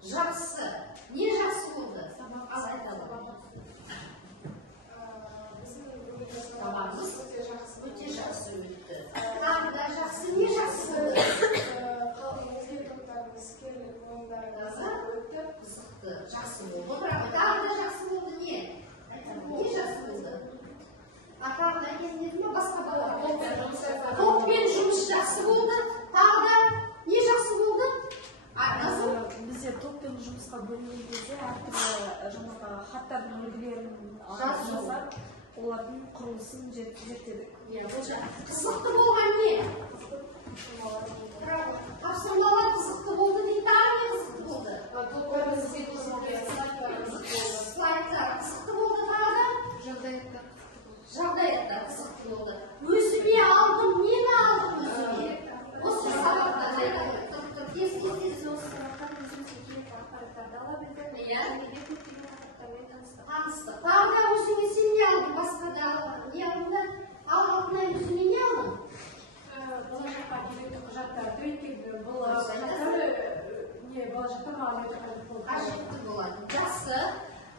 Жақсы. Не жақсы болды? Аз айтады. Сабағымыз өте жақсы өтті. Тағы да жақсы. Не жақсы болды? Қызықты. Жақсы болды. Тағы да жақсы болды. Не? Не жақсы болды? Тағы да кезінде ме басқа бала? Топпен жұмыс жақсы болды. Тағы да не жақсы болды? Бізде топпен жұмысқа бөлінген кезде әртүрлі жаңағы хаттардың үлгілерін жасап, олардың құрылысын зерттедік. Қызықты болған не? Тапсырмалар қызықты болды дейді, тағы не қызықты болды? Слайдтар қызықты болды, тағы да? Жағдаяттар қызықты болды. Өзіме алдым, нені алдым өзіме? Осы сабақта жайдады. Тез осы сабақтан өзімізге керек ақпараттарды ала білдік. Таныстық. Тағы да өзіңе сен не алдың? Басқа да не алдың да? Алдына өзіңе не алдың? Болашаққа керекті құжаттарды өйткені бұл болашақта маған өте қажетті болады. Жақсы.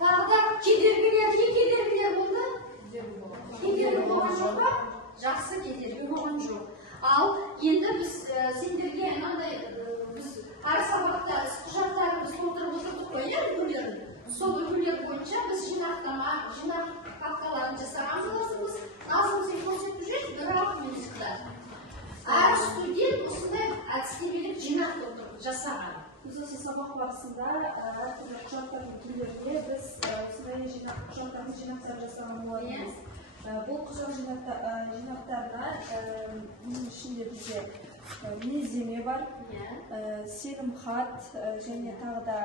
Тағы да кедергілер, не кедергілер болды? барысында әртүрлі құжаттардың түрлеріне біз осындай құжаттардың жинақтар жасаған болатынбыз. Бұл құжат жинақтарына бұның ішінде бізде мінездеме бар, сенімхат және тағы да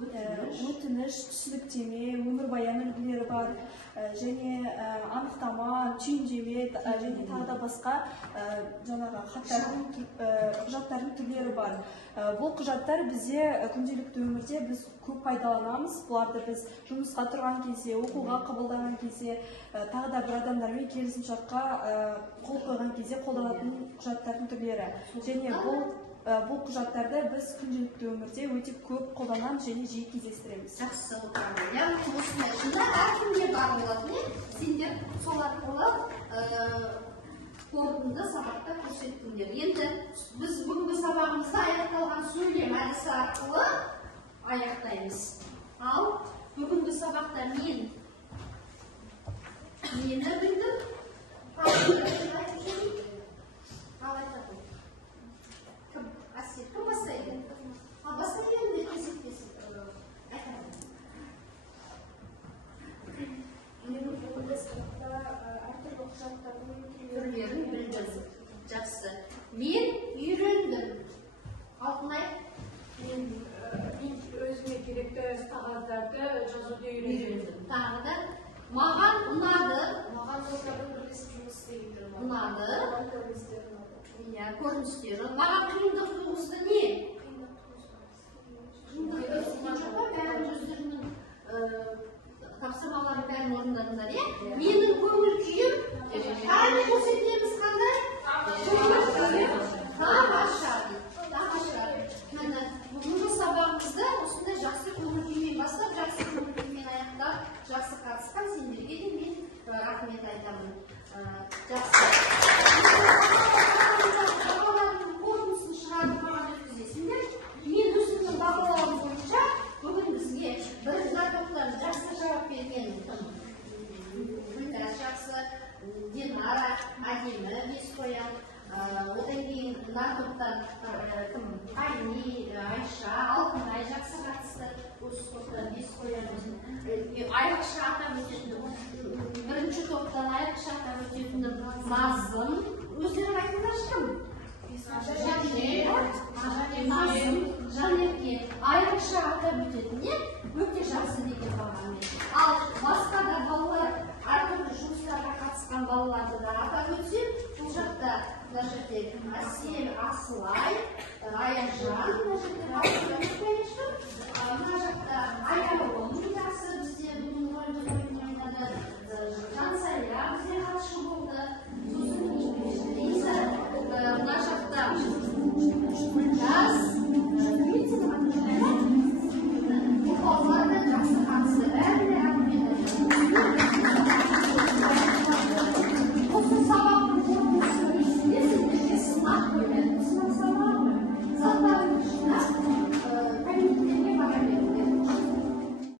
өтініш, түсініктеме, өмірбаян үлгілері бар, және анықтама, түйіндеме және тағы да басқа жаңағы құжаттардың түрлері бар. Бұл құжаттар бізде күнделікті өмірде біз көп пайдаланамыз. Бұларды біз жұмысқа тұрған кезде, оқуға қабылдаған кезде, тағы да бір адамдармен келісімшартқа қол қойған кезде қолданатын құжаттардың түрлері. Және бұл құжаттарды біз күнделікті өмірде өте көп қолданамыз және жиі кездестіреміз. Жақсы, яғни осындай шында әркімге бар болатын, сендер сол арқылы қорытынды сабақта көрсеттіңдер. Енді біз бүгінгі сабағымызда аяқталған сөйлем әдісі арқылы аяқтаймыз. Ал бүгінгі сабақта мені білдім. Ал айтатын. Кім? Асет, кім бастайды? Бастайды енді кесіп-кесіп айтатын. Бүгінгі сабақта әртүрлі құжаттардың Түрлерін білдім. Жақсы. Мен үйрендім. Алтынай? Мен өзіме керекті қағаздарды жазуды үйрендім. Тағы да маған ұнады. Маған достардың бірлесіп жұмыс істейтін Ұнады. көріністері Көріністері. Маған қиындық туғызды не? Бәрін өздерінің тапсырмаларын бәрін орындадыңдар, е? Менің көңіл күйім әлі көрсетеміз қандай? Тамаша. Міне, бүгінгі сабағымызда осындай жақсы көңіл күймен бастап, жақсы көңіл күймен аяқтап, жақсы қатысқан сендерге де мен рахмет айтамын. Жақсы. Бағалардың қорытындысын шығарып маған өткізесіңдер. Мен өзімнің бағалауым бойынша бүгін бізге бір топтан жақсы жауап берген Гүлназ жақсы, Динара, Әдемі 5 қоям. Одан кейін топтан Айни, Айша, Алтынай жақсы қатысты. Осы топтан 5 қоям. Айрықша атап өтетіндім. Бірінші топтан айрықша атап өтетіндім. Назым. Өздері айтыңдаршы кім? Жанерке. Айрықша атап өтетінде өте жақсы деген бағамен. Ал басқа да балалар, әртүрлі жұмыстарға қатысқан балаларды да атап өтсем, бұл жақта Әсел, Асылай, Аяжан,